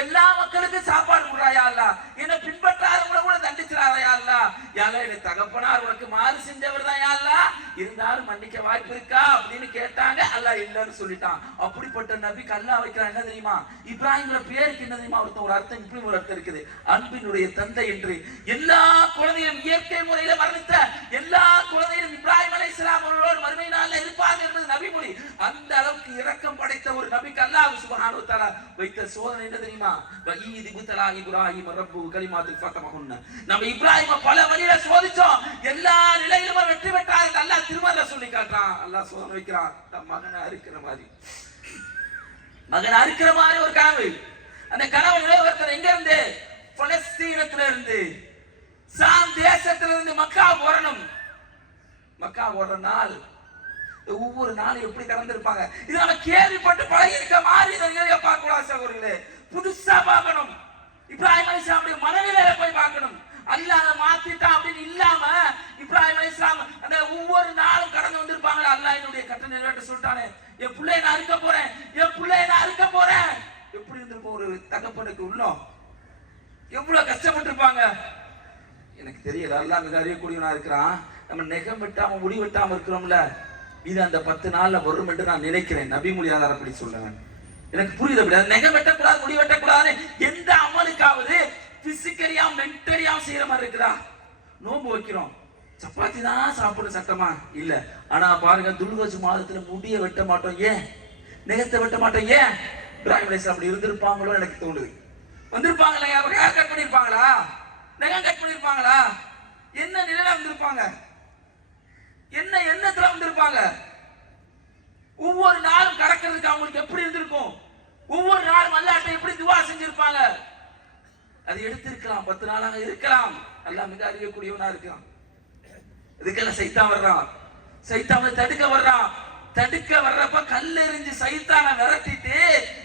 எல்லா மக்களுக்கும் சாப்பாடு கொடுறாயா அல்லாஹ், என்ன பின்பற்றாதவங்களை கூட தண்டிச்சிடாதயா அல்லாஹ், யா அல்லாஹ் என்னை தகப்பனார் உனக்கு மாறு செஞ்சவர் தான் யா அல்லாஹ், இருந்தாலும் மன்னிக்க வாய்ப்பு இருக்கா அப்படின்னு கேட்டாங்க. அல்லாஹ் இல்லன்னு சொல்லிட்டான். அப்படிப்பட்ட நபிக்கு அல்லாஹ் வைக்கிறான் என்ன தெரியுமா? இப்ராஹிம்ல பேருக்கு என்ன தெரியுமா ஒரு அர்த்தம், இப்படி ஒரு அர்த்தம் இருக்குது, அன்பினுடைய தந்தை என்று. எல்லா குழந்தையும் இயற்கை முறையில மரணித்த எல்லா குழந்தையும் இப்ராஹிம் அலைஹிஸ்ஸலாம் அவர்களோடு மறுமை நாளில் இருப்பாங்க என்பது நபிமொழி. அந்த அளவுக்கு இரக்கம் படைத்த ஒரு நபிக்கு அல்லாஹ் சுப்ஹானஹு வ தஆலா வைத்த சோதனை என்ன தெரியுமா? வஈதி புத்தலா இப்ராஹிம் ரப்பு கலிமாத்துல் ஃபதமஹுன்ன. நம்ம இப்ராஹிம பல வழியில சோதிச்சோம், எல்லா நிலையிலும் வெற்றி பெற்றார். அல்லாஹ் திருமறையில சொல்லி காட்டுறான். அல்லாஹ் சோதனை வைக்கிறான். மகனை அறுக்கிற மாதிரி, மகனை அறுக்கிற மாதிரி ஒரு கனவு. அந்த கனவு நிறைவேற்ற எங்க இருந்து? பலஸ்தீனத்துல இருந்து, சாம் தேசத்துல இருந்து மக்கா வரணும். மக்கா வர நாள் ஒவ்வொரு நாளும் எப்படி கடந்திருப்பாங்க இது நம்ம கேள்விப்பட்டு பழகி இருக்க மாதிரி பார்க்க கூடாது சகோதரர்களே. புதுசா பார்க்கணும். இப்ராஹிம் அலைஹிஸ்ஸலாம் மனநிலையில போய் பார்க்கணும். அல்லாஹ் மாத்திட்டான் அப்படின்னு இல்லாம இப்ராஹிம் அலைஹிஸ்ஸலாம் அந்த ஒவ்வொரு நாளும் கடந்து வந்திருப்பாங்க. அல்லாஹ் என்னுடைய கட்டளை நிறைவேற்ற சொல்லிட்டானே, என் பிள்ளைய நான் அறுக்க போறேன், என் பிள்ளைய நான் அறுக்க போறேன். எப்படி இருந்திருப்போம் ஒரு தகப்பனுக்கு உள்ளம், எவ்வளவு கஷ்டப்பட்டு இருப்பாங்க எனக்கு தெரியல. அல்லாஹ் மிக அறியக்கூடியவனா இருக்கிறான். நம்ம நெகம் வெட்டாம முடி வெட்டாம இருக்கிறோம்ல, இது அந்த 10 நாள்ல வரும் என்று நான் நினைக்கிறேன். நபிமொழி ஆதாரப்படி சொல்லுவேன். எனக்கு புரியுது. அப்படி நெகம் வெட்டக்கூடாது, முடி வெட்டக்கூடாது எந்த அமலுக்காவது பிசிக்கலியா மென்டலியா செய்யற மாதிரி இருக்குதா? நோம்பு வைக்கிறோம், சப்பாத்தி தான் சாப்பிட சட்டமா இல்ல. ஆனா பாருங்க, துல்ஹஜ் மாதத்துல முடிய வெட்ட மாட்டோம். ஏன்? நெகத்தை வெட்ட மாட்டோம். ஏன்? இப்ராஹிம் அலைஹிஸ்ஸலாம் அப்படி இருந்திருப்பாங்களோ எனக்கு தோணுது. வந்திருப்பாங்களா? யார் கட் பண்ணிருப்பாங்களா? நெகம் கட் பண்ணிருப்பாங்களா? என்ன நிலையில வந்திருப்பாங்க? என்ன எண்ணத்துல வந்திருப்பாங்க? ஒவ்வொரு நாளும் கடக்கிறதுக்கு அவங்களுக்கு எப்படி இருந்திருக்கும்? ஒவ்வொரு நாளும் அல்லாஹ்ட்ட எப்படி துஆ செஞ்சிருப்பாங்க? அது எடுத்திருக்கலாம், 10 நாளாக இருக்கலாம். அல்லாஹ் மிக அறியக்கூடியவனா இருக்கான். இதுக்கெல்லாம் சைத்தான் வர்றான். சைத்தானை தடுக்க வர்றான். தடுக்க வர்றப்ப கல் எறிஞ்சு சைத்தானை விரட்டிட்டு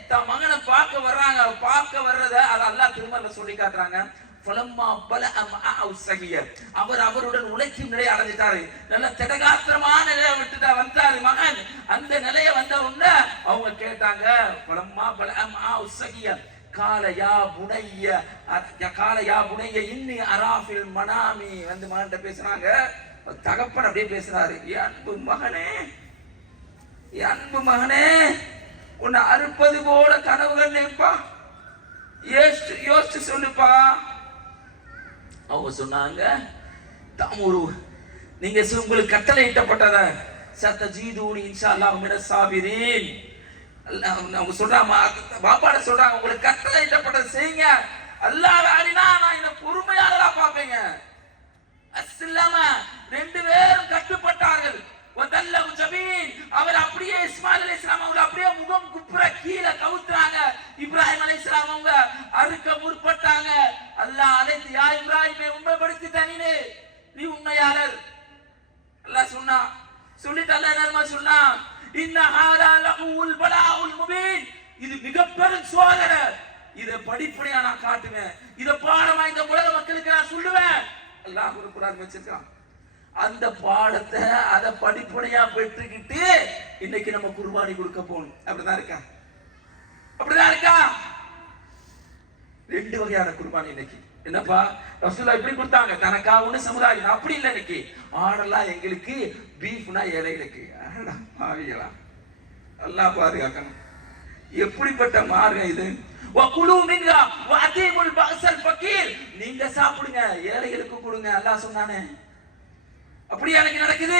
தன் மகனை பார்க்க வர்றாங்க. பார்க்க வர்றத அல்லாஹ் திருமறையில சொல்லி காட்டுறாங்க. அவர் அவருடன் உழைக்கும் நிலையை அடைஞ்சிட்டாரு. நல்ல திடகாத்திரமான நிலையை விட்டுட்டா வந்தாரு மகன். அந்த நிலையை வந்த உடனே அவங்க கேட்டாங்க, காலையா புனைய இன்னி அராஃபில் மனாமி வந்து மகன்கிட்ட பேசுறாங்க. தகப்பன் அப்படியே பேசுறாரு, அன்பு மகனே உன்னை அறுப்பது போல கனவுகள் நிற்பா, யோசிச்சு சொல்லுப்பா. அவங்க சொன்னாங்க, தாமுரு நீங்க உங்களுக்கு கட்டளை இட்டப்பட்டத சத்தஜீதுனி இன்ஷா அல்லாஹ் மினஸ் சாபிரீன். அவங்க சொல்றாங்க, பாப்பாட சொல்றாங்க, உங்களுக்கு கட்டளை இட்டப்பட்டதை செய்யுங்க. அல்லாஹ் ஆடினா நான் இந்த பொறுமையாளரா பாப்பேங்க. அஸ்ஸலாம 2 பேரும் கட்டுப்பட்டார்கள். வதல்லஹு ஜபீன் அவர் அப்படியே இஸ்மாயில் அலைஹிஸ்ஸலாம் அவங்க அப்படியே முகம் குப்புற கீழே கவுத்துறாங்க. இப்ராஹிம் அலைஹிஸ்ஸலாம் அவங்க அறுக்க முற்பட்டாங்க. அல்லாஹ் அழைத்து, யா இப்ராஹிமே உண்மைப்படுத்தி தனினே, நீ உண்மையாளர். அல்லாஹ் சொன்னா, சொல்லிட்டு அல்லாஹ் என்னமா சொன்னா, இன்ன ஹாதா லஹுல் பலாஉல் முபீன், இது மிகப்பெரும் சோதனை. இத படிப்படியா நான் காட்டுவேன். இத பாடமா இந்த உலக மக்களுக்கு நான் சொல்லுவேன். அல்லாஹ் ஒரு குர்ஆன் வச்சிருக்கான். அந்த பாடத்தை அத படிப்படியா பெற்றுக்கிட்டு இன்னைக்கு நம்ம குர்பானி கொடுக்க போகணும். அப்படிதான் இருக்கா? அப்படிதான் இருக்கா? 2 வகையான குர்பானி இன்னைக்கு. என்னப்பா ரசூலுல்லாஹ் இப்படி கொடுத்தாங்க, தனக்கா ஒண்ணு சமுதாயம் அப்படி இல்லை. இன்னைக்கு ஆடெல்லாம் எங்களுக்கு, பீஃப்னா ஏழைகளுக்கு. பாவிகளா, அல்லாஹ் பாதுகாக்கணும். எப்படிப்பட்ட மார்க்கம் இது? வகுலு மின்ஹா வஅதீமுல் பஅஸல் ஃபகீர், நீங்க சாப்பிடுங்க, ஏழைகளுக்கு கொடுங்க. அல்லாஹ் சொன்னானே. அப்படியே எனக்கு நடக்குது.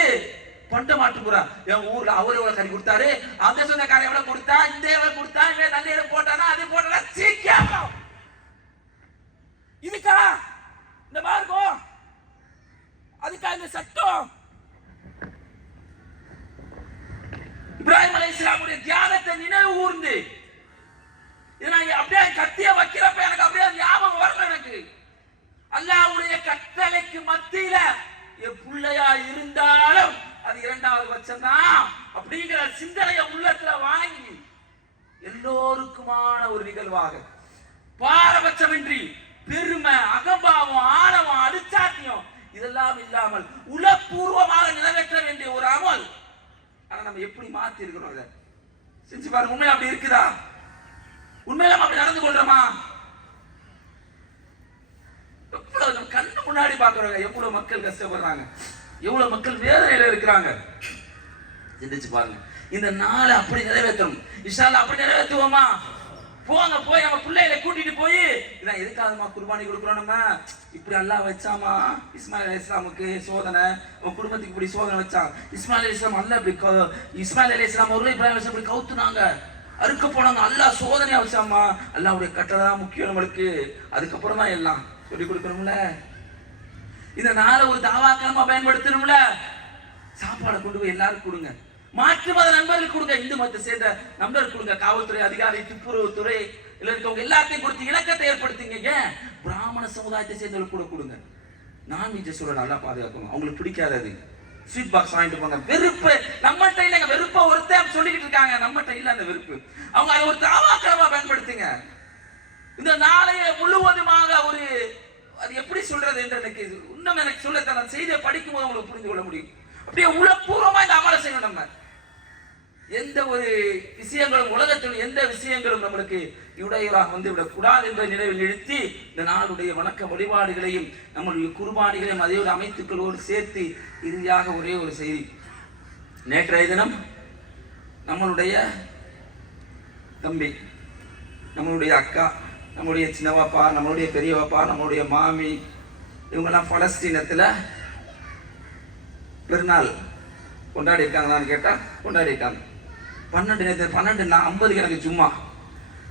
பண்ட மாட்டுப்புறா என் ஊர்ல அவரு எவ்வளவு கறி கொடுத்தாரு, அந்த சொந்தக்காரன் எவ்வளவு கொடுத்தா, இந்த எவ்வளவு கொடுத்தா, இவன் நல்ல போட்டானா அது போட்டா சீக்கிரம். இதுக்கா இந்த மார்க்கம்? அதுக்கா இந்த சட்டம்? இப்ராஹிம் அலைஹிஸ்ஸலாமுடைய தியாகத்தை நினைவு கூர்ந்து அப்படியே கத்திய வைக்கிறப்ப எனக்கு அப்படியே ஞாபகம் வரல. எனக்கு அல்லாஹ்வுடைய கட்டளைக்கு மத்தியில என் பிள்ளையா இருந்தாலும் அது 2வது பட்சம் தான் அப்படிங்கிற சிந்தனையை உள்ளத்துல வாங்கி எல்லோருக்குமான ஒரு நிகழ்வாக, பாரபட்சமின்றி பெருமை, அகம்பாவம், ஆணவம், அடிச்சாட்டியம் இதெல்லாம் இல்லாமல் உளப்பூர்வமாக நிறைவேற்ற வேண்டிய ஒரு அமல். ஆனா நம்ம எப்படி மாத்தி இருக்கிறோம்? அதை செஞ்சு பாருங்க. உண்மையில அப்படி இருக்குதா? உண்மையில அப்படி நடந்து கொள்றோமா? எவ்வளவு கண்ணு முன்னாடி பாக்குறாங்க, எவ்வளவு மக்கள் கஷ்டப்படுறாங்க, எவ்வளவு மக்கள் வேதனையில இருக்கிறாங்க. சிந்திச்சு பாருங்க. இந்த நாளை அப்படி நிறைவேற்றணும். இன்ஷா அல்லாஹ் அப்படி நிறைவேற்றுவோமா? போங்க, போய் நம்ம பிள்ளைகளை கூட்டிட்டு போய் இதான் எதுக்காகமா குர்பானி கொடுக்குறோம், நம்ம இப்படி அல்லாஹ் வச்சாமா இஸ்மாயில் அலைஹிஸ்ஸலாமுக்கு சோதனை, உன் குடும்பத்துக்கு இப்படி சோதனை வச்சான். இஸ்மாயில் அலைஹிஸ்ஸலாம் அல்ல இப்படி இஸ்மாயில் அலைஹிஸ்ஸலாம் அவர்கள் இப்ராஹிம் அலைஹிஸ்ஸலாம் இப்படி கவுத்துனாங்க, அறுக்க போனாங்க. அல்லாஹ் சோதனையா வச்சாமா. அல்லாஹ்வுடைய கட்டளை தான் முக்கியம் நம்மளுக்கு. அதுக்கப்புறம் தான் எல்லாம் சொல்லி கொடுக்கணும்ல. இந்த நாளை ஒரு தாவாக்கலமா பயன்படுத்தணும்ல. சாப்பாடை கொண்டு போய் எல்லாரும் கொடுங்க. மாற்று மத நண்பர்கள் கொடுங்க, இந்து மதத்தை சேர்ந்த நண்பர்கள் கொடுங்க, காவல்துறை அதிகாரி, துப்புரவுத்துறை இருக்கவங்க எல்லாத்தையும் கொடுத்து இலக்கத்தை ஏற்படுத்திங்க. ஏன் பிராமண சமுதாயத்தை சேர்ந்தவர்கள் கூட கொடுங்க. நான்வெஜ் சொல்ல நல்லா பாதுகாக்கணும். அவங்களுக்கு பிடிக்காதது ஸ்வீட் பாக்ஸ் வாங்கிட்டு போங்க. வெறுப்பு நம்மகிட்ட இல்லைங்க. வெறுப்பை ஒருத்தர் சொல்லிக்கிட்டு இருக்காங்க, நம்மகிட்ட இல்ல அந்த வெறுப்பு. அவங்க அதை ஒரு தாவாக்கிரமா பயன்படுத்துங்க. இந்த நாளைய முழுவதுமாக ஒரு அது எப்படி சொல்றது என்று எனக்கு இன்னும் எனக்கு சொல்ல செய்தியை படிக்கும் போது உங்களுக்கு புரிந்து கொள்ள முடியும். அப்படியே உளப்பூர்வமா இந்த அமலை செய்யணும். நம்ம எந்த ஒரு விஷயங்களும் உலகத்தில் எந்த விஷயங்களும் நம்மளுக்கு இடையூறாக வந்து விடக்கூடாது என்ற நினைவில் நிறுத்தி இந்த நாளுடைய வணக்க வழிபாடுகளையும் நம்மளுடைய குர்பானிகளையும் அதையோடு அமைத்துக்களோடு சேர்த்து இறுதியாக ஒரே ஒரு செய்தி. நேற்றைய தினம் நம்மளுடைய தம்பி, நம்மளுடைய அக்கா, நம்மளுடைய சின்னவாப்பா, நம்மளுடைய பெரியவாப்பா, நம்மளுடைய மாமி இவங்கெல்லாம் பலஸ்தீனத்தில் பெருநாள் கொண்டாடி இருக்காங்களான்னு கேட்டால் கொண்டாடி இருக்காங்க. 12:50 எனக்கு சும்மா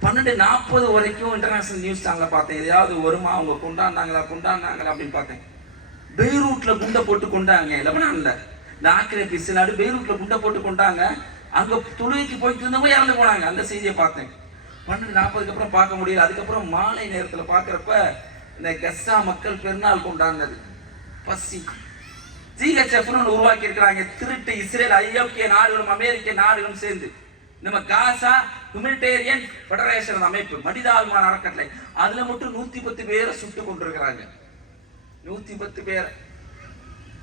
12:40 வரைக்கும் இன்டர்நேஷனல் நியூஸ் சேனலில் பார்த்தேன். எதையாவது வருமா அவங்க கொண்டாடினாங்களா அப்படின்னு பார்த்தேன். பெய்ரூட்டில் குண்டை போட்டு கொண்டாங்க. லெபனான்ல இந்த ஆக்கிரமிப்பு நாடு பெய்ரூட்டில் குண்டை போட்டு கொண்டாங்க. அங்கே தொழுகைக்கு போயிட்டு இருந்தவங்க இறந்து போனாங்க. அந்த செய்தியை பார்த்தேன். 12:40 அப்புறம் பார்க்க முடியல. அதுக்கப்புறம் மாலை நேரத்தில் பார்க்குறப்ப இந்த கஸ்ஸா மக்கள் பெருநாள் கொண்டாடினது. பசி ஜிஹெச்எஃப்னு உருவாக்கி இருக்கிறாங்க. திருட்டு இஸ்ரேல், ஐரோப்பிய நாடுகளும் அமெரிக்க நாடுகளும் சேர்ந்து நம்ம காசா ஹியூமனிடேரியன் ஃபெடரேஷன் அமைப்பு, மனிதாபிமான அறக்கட்டளை, அதுல மட்டும் 110 பேரை சுட்டு கொண்டிருக்கிறாங்க. 110 பேர்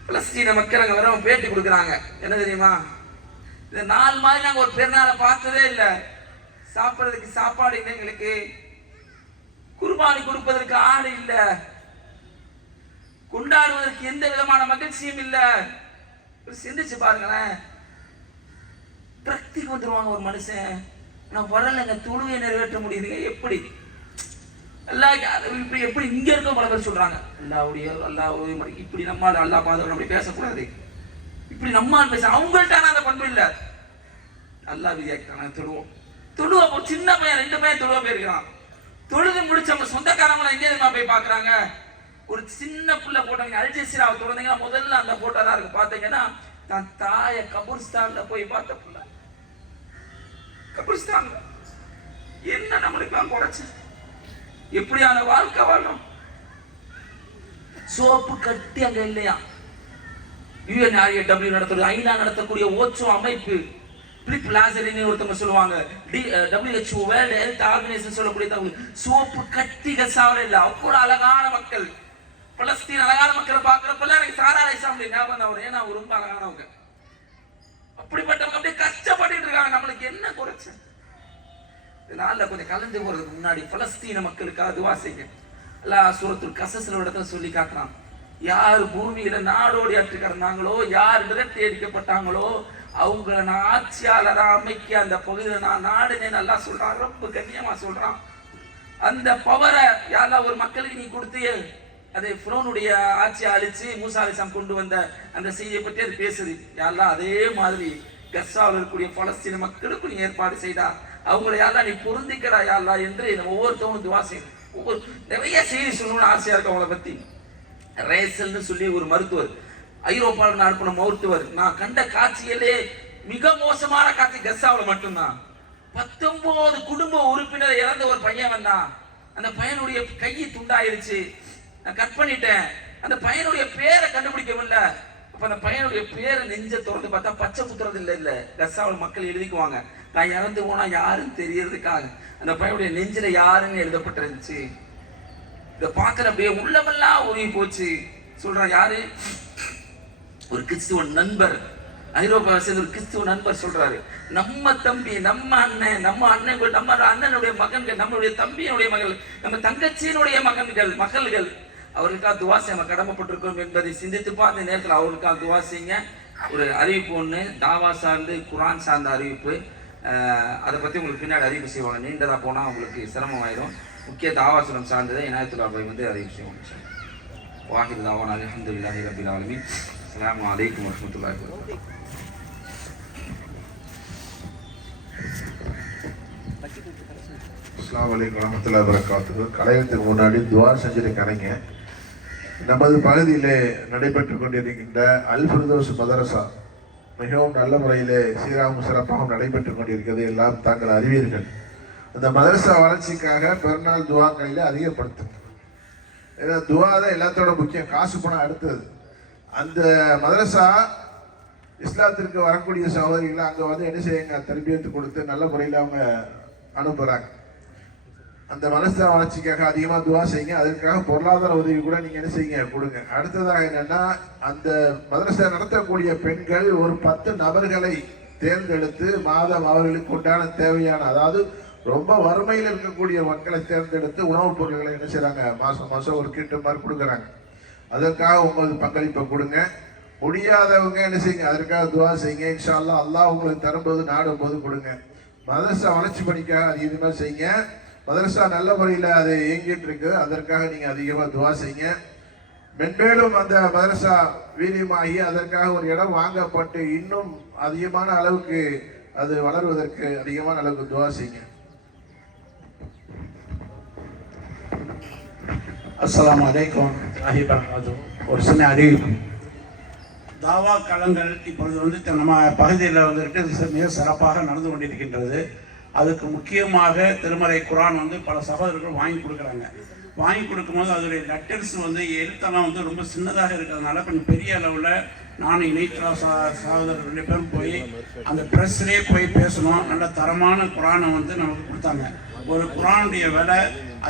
பலஸ்தீன மக்கள் அங்க வர பேட்டி கொடுக்குறாங்க. என்ன தெரியுமா, இந்த நாள் மாதிரி நாங்க ஒரு பெருநாளை பார்த்ததே இல்லை. சாப்பிட்றதுக்கு சாப்பாடு இல்லை, எங்களுக்கு குர்பானி கொடுப்பதற்கு ஆள் இல்லை, கொண்டாடுவதற்கு எந்த விதமான மகிழ்ச்சியும் இல்லை. சிந்திச்சு பாருங்களேன். பிரக்திக்கு வந்துருவாங்க ஒரு மனுஷன். நான் வரலைங்க, தொழுவை நிறைவேற்ற முடியுதுங்க. எப்படி எப்படி இங்க இருக்க பல பேர் சொல்றாங்க அல்லாஹ்வுடைய இப்படி நம்மால் அல்லாஹ் பாதுகாப்பு அப்படி பேசக்கூடாது, இப்படி நம்மால் பேச. அவங்கள்ட்ட அந்த பண்பு இல்லை. அல்லாஹ் விதியாக்கிட்டாங்க. தொழுவோம் சின்ன பையன் 2 பையன் தொழுவ போயிருக்கிறான். தொழுது முடிச்ச அவங்க சொந்தக்காரங்களை எங்கே போய் பாக்குறாங்க. ஒரு சின்ன புள்ள போட்டவங்க அல்ஜசீராவை தொடர்ந்தீங்கன்னா முதல்ல அந்த போட்டோ தான் இருக்கு. பாத்தீங்கன்னா தான் தாய கபூர்ஸ்தான்ல போய் பார்த்த புள்ள. கபூர்ஸ்தான்ல என்ன நம்மளுக்கு குறைச்சு எப்படியான வாழ்க்கை வாழும். சோப்பு கட்டி அங்க இல்லையா. UNRW நடத்துறது, ஐநா நடத்தக்கூடிய ஓச்சோ அமைப்பு, பிலிப் லாசரின்னு ஒருத்தவங்க சொல்லுவாங்க, WHO வேர்ல்ட் ஹெல்த் ஆர்கனைசேஷன் சொல்லக்கூடிய சோப்பு கட்டி கசாவில் இல்லை. அவ்வளோ அழகான மக்கள். பலஸ்தீன் அழகான மக்களை பார்க்கிறப்ப எனக்கு சாரா அலைஹிஸ்ஸலாம் ஞாபகம் வரும். ஏன்னா அவங்க ரொம்ப அழகானவங்க. அப்படிப்பட்டவங்க அப்படியே கஷ்டப்பட்டு இருக்காங்க. நம்மளுக்கு என்ன குறைச்சு? இதனால கொஞ்சம் கலந்து போறதுக்கு முன்னாடி பலஸ்தீன மக்களுக்காக துவா செய்யுங்க. அல்லாஹ் சூரத்துல் கஸஸ்ல இடத்துல சொல்லி காட்டுறான். யார் பூமியில நாடோடி அற்று கிடந்தாங்களோ, யார் விரட்டி அடிக்கப்பட்டாங்களோ, அவங்கள நான் ஆட்சியாளரா அமைக்க அந்த பகுதியில் நான் நாடுனேன்னு நல்லா சொல்றான். ரொம்ப கண்ணியமா சொல்றான். அந்த பவரை யாரெல்லாம் ஒரு மக்களுக்கு நீ கொடுத்து அதை ஃபிரௌனுடைய ஆட்சி அழிச்சு மூசா அலைஹிஸ்ஸலாம் கொண்டு வந்த அந்த செய்தியை பற்றி அது பேசுது. யாரெல்லாம் அதே மாதிரி கஸ்ஸாவில் இருக்கக்கூடிய பலஸ்தீன மக்களுக்கு நீ ஏற்பாடு செய்தா, அவங்களை யாரெல்லாம் நீ பொருந்திக்கடா யாரெல்லா என்று நம்ம ஒவ்வொருத்தவங்க துவா செய்யணும். ஒவ்வொரு நிறைய செய்தி சொல்லணும்னு ஆசையா இருக்கு அவங்கள பத்தி. ரேசல்னு சொல்லி ஒரு மருத்துவர், ஐரோப்பாவில் நடப்பின மருத்துவர், நான் கண்ட காட்சியிலே மிக மோசமான காட்சி கஸ்ஸாவில் மட்டும்தான். 19 குடும்ப உறுப்பினர் இறந்த ஒரு பையன் வந்தான். அந்த பையனுடைய கையை துண்டாயிருச்சு. நான் கட் பண்ணிட்டேன். அந்த பையனுடைய பேரை கண்டுபிடிக்க முடியல. அப்ப அந்த பையனுடைய பேரை நெஞ்ச திறந்து பார்த்தா பச்சை குத்துறது இல்ல கஸ்ஸாவில் மக்கள் எழுதிக்குவாங்க. நான் இறந்து போனா யாருன்னு தெரியறதுக்காக அந்த பையனுடைய நெஞ்சில யாருன்னு எழுதப்பட்டிருந்துச்சு. இதை பார்க்கற அப்படியே உள்ளமெல்லாம் உருகி போச்சு. சொல்றான் யாரு, ஒரு கிறிஸ்துவ நண்பர், ஐரோப்பாவை சேர்ந்த ஒரு கிறிஸ்துவ நண்பர் சொல்றாரு, நம்ம தம்பி, நம்ம அண்ணன், நம்ம அண்ணனுடைய மகன்கள், நம்மளுடைய தம்பியினுடைய மகள், நம்ம தங்கச்சியினுடைய மகள்கள், அவர்களுக்காக துவா செய்ய நம்ம கடமைப்பட்டிருக்கோம் என்பதை சிந்தித்து பார்த்த நேரத்தில் அவர்களுக்காக துவா செய்யுங்க. ஒரு அறிவிப்பு ஒன்று தாவா சார்ந்து குரான் சார்ந்த அறிவிப்பு. அதை பற்றி உங்களுக்கு பின்னாடி அறிவிப்பு செய்வாங்க. நீண்டதாக போனால் உங்களுக்கு சிரமமாயிடும். முக்கிய தாவாசுரம் சார்ந்ததை இனாயத்துல்லா பாய் வந்து அறிவிப்பு செய்வாங்க. வாஹித் தாவான் அல்ஹம்துலில்லாஹி ரப்பில் ஆலமீன். அஸ்ஸலாமு அலைக்கும் வரஹ்மத்துல்லாஹி வபரகாத்துஹு. அஸ்ஸலாமு அலைக்கும் வரஹ்மத்துல்லாஹி வபரகாத்துஹு. கலையத்துக்கு முன்னாடி துஆ செஞ்சுட்டு கணங்க. நமது பகுதியிலே நடைபெற்றுக் கொண்டிருக்கின்ற அல் ஃபிர்தௌஸ் மதரசா மிகவும் நல்ல முறையிலே சீராகவும் சிறப்பாகவும் நடைபெற்றுக் கொண்டிருக்கிறது. எல்லாம் தாங்கள் அறிவீர்கள். அந்த மதரசா வளர்ச்சிக்காக பெருநாள் துவாக்களில் அதிகப்படுத்தும். ஏன்னா துவா தான் எல்லாத்தோட முக்கியம். காசு பணம் அடுத்தது. அந்த மதரசா இஸ்லாத்திற்கு வரக்கூடிய சகோதரிகளை அங்கே வந்து என்ன செய்யுங்க, தர்பியத்து கொடுத்து நல்ல முறையில் அவங்க அனுப்புகிறாங்க. அந்த மதரசா வளர்ச்சிக்காக அதிகமாக துவா செய்யுங்க. அதற்காக பொருளாதார உதவி கூட நீங்கள் என்ன செய்யுங்க, கொடுங்க. அடுத்ததாக என்னென்னா, அந்த மதரசா நடத்தக்கூடிய பெண்கள் ஒரு 10 நபர்களை தேர்ந்தெடுத்து மாதம் அவர்களுக்கு உண்டான தேவையான, அதாவது ரொம்ப வறுமையில் இருக்கக்கூடிய மக்களை தேர்ந்தெடுத்து உணவுப் பொருட்களை என்ன செய்கிறாங்க, மாதம் மாதம் ஒரு கிட்ட மாதிரி கொடுக்குறாங்க. அதற்காக உங்களது பங்களிப்பை கொடுங்க. முடியாதவங்க என்ன செய்யுங்க, அதற்காக துவா செய்யுங்க. இன்ஷா அல்லாஹ் அல்லாஹ் உங்களுக்கு தரும்போது நாடும் போது கொடுங்க. மதரசா வளர்ச்சி பணிக்காக அதிகமாக செய்யுங்க. மதரசா நல்ல முறையில் அது இயங்கிட்டு இருக்கு. அதற்காக நீங்கள் அதிகமாக துவா செய்யுங்க. மென்மேலும் அந்த மதரசா வீரியமாகி அதற்காக ஒரு இடம் வாங்கப்பட்டு இன்னும் அதிகமான அளவுக்கு அது வளர்வதற்கு அதிகமான அளவுக்கு துவா செய்யுங்க. அஸ்ஸலாமு அலைக்கும் வரஹ்மத்துல்லாஹி. ஒரு சின்ன அறிவிப்பு. தாவா களங்கள் இப்பொழுது வந்து நம்ம பகுதியில் வந்துட்டு மிக சிறப்பாக நடந்து கொண்டிருக்கின்றது. அதுக்கு முக்கியமாக திருமறை குரான் வந்து பல சகோதரர்கள் வாங்கி கொடுக்குறாங்க. வாங்கி கொடுக்கும்போது அதோடைய லெட்டர்ஸ் வந்து எழுத்தெல்லாம் வந்து ரொம்ப சின்னதாக இருக்கிறதுனால கொஞ்சம் பெரிய அளவில் நான் இணைத்தலா சகோதரர் 2 பேரும் போய் அந்த ப்ரெஸ்லேயே போய் பேசணும். நல்ல தரமான குரானை வந்து நமக்கு கொடுத்தாங்க. ஒரு குரானுடைய விலை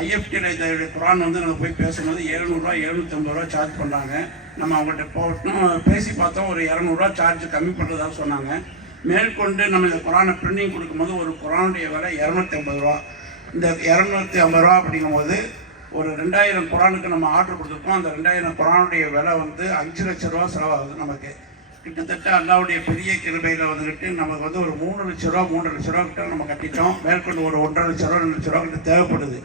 ஐஎஃப்டியில் குரான் வந்து நம்ம போய் பேசும்போது 700 750 சார்ஜ் பண்ணாங்க. நம்ம அவங்கள்ட்ட போட்டோம், பேசி பார்த்தோம். ஒரு 200 சார்ஜ் கம்மி பண்ணுறதாக சொன்னாங்க. மேற்கொண்டு நம்ம இந்த குரானை பிரிண்டிங் கொடுக்கும்போது ஒரு குரானுடைய விலை 250 இந்த 250 அப்படிங்கும்போது ஒரு 2000 குரானுக்கு நம்ம ஆர்டர் கொடுத்துருக்கோம். அந்த 2000 குரானுடைய விலை வந்து 5 லட்ச ரூபா செலவாகுது. நமக்கு கிட்டத்தட்ட அல்லாவுடைய பெரிய கிருபையில் வந்துக்கிட்டு நமக்கு வந்து ஒரு 3 லட்ச ரூபா 3.5 லட்ச ரூபா கிட்ட நம்ம கட்டிட்டோம். மேற்கொண்டு ஒரு 1.5 லட்ச ரூபா 2 லட்ச ரூபா கிட்ட தேவைப்படுது.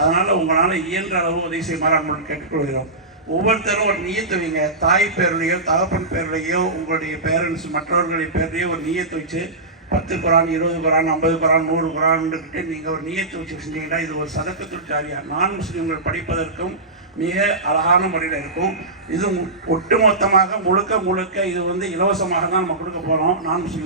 அதனால் உங்களால் இயன்ற அளவு உதவி செய்யுமாறு அன்போடு கேட்டுக்கொள்கிறோம். ஒவ்வொருத்தரும் ஒரு நியத்தை வைங்க. தாய் பேர்லையோ தகப்பன் பேர்லையோ உங்களுடைய பேரண்ட்ஸ் மற்றவர்களுடைய பேர்லையோ ஒரு நியத்தை வச்சு 10 குரான் 20 குரான் 50 குரான் 100 குரான்கிட்ட நீங்கள் ஒரு நியத்தை வச்சு செஞ்சீங்கன்னா இது ஒரு சதக்கத்துல் ஜாரியா நான் முஸ்லீம்கள் படிப்பதற்கும் மிக அழகான முறையில் இருக்கும். இது ஒட்டுமொத்தமாக முழுக்க இது வந்து இலவசமாக தான் நம்ம கொடுக்க போகிறோம். நான் முஸ்லீம்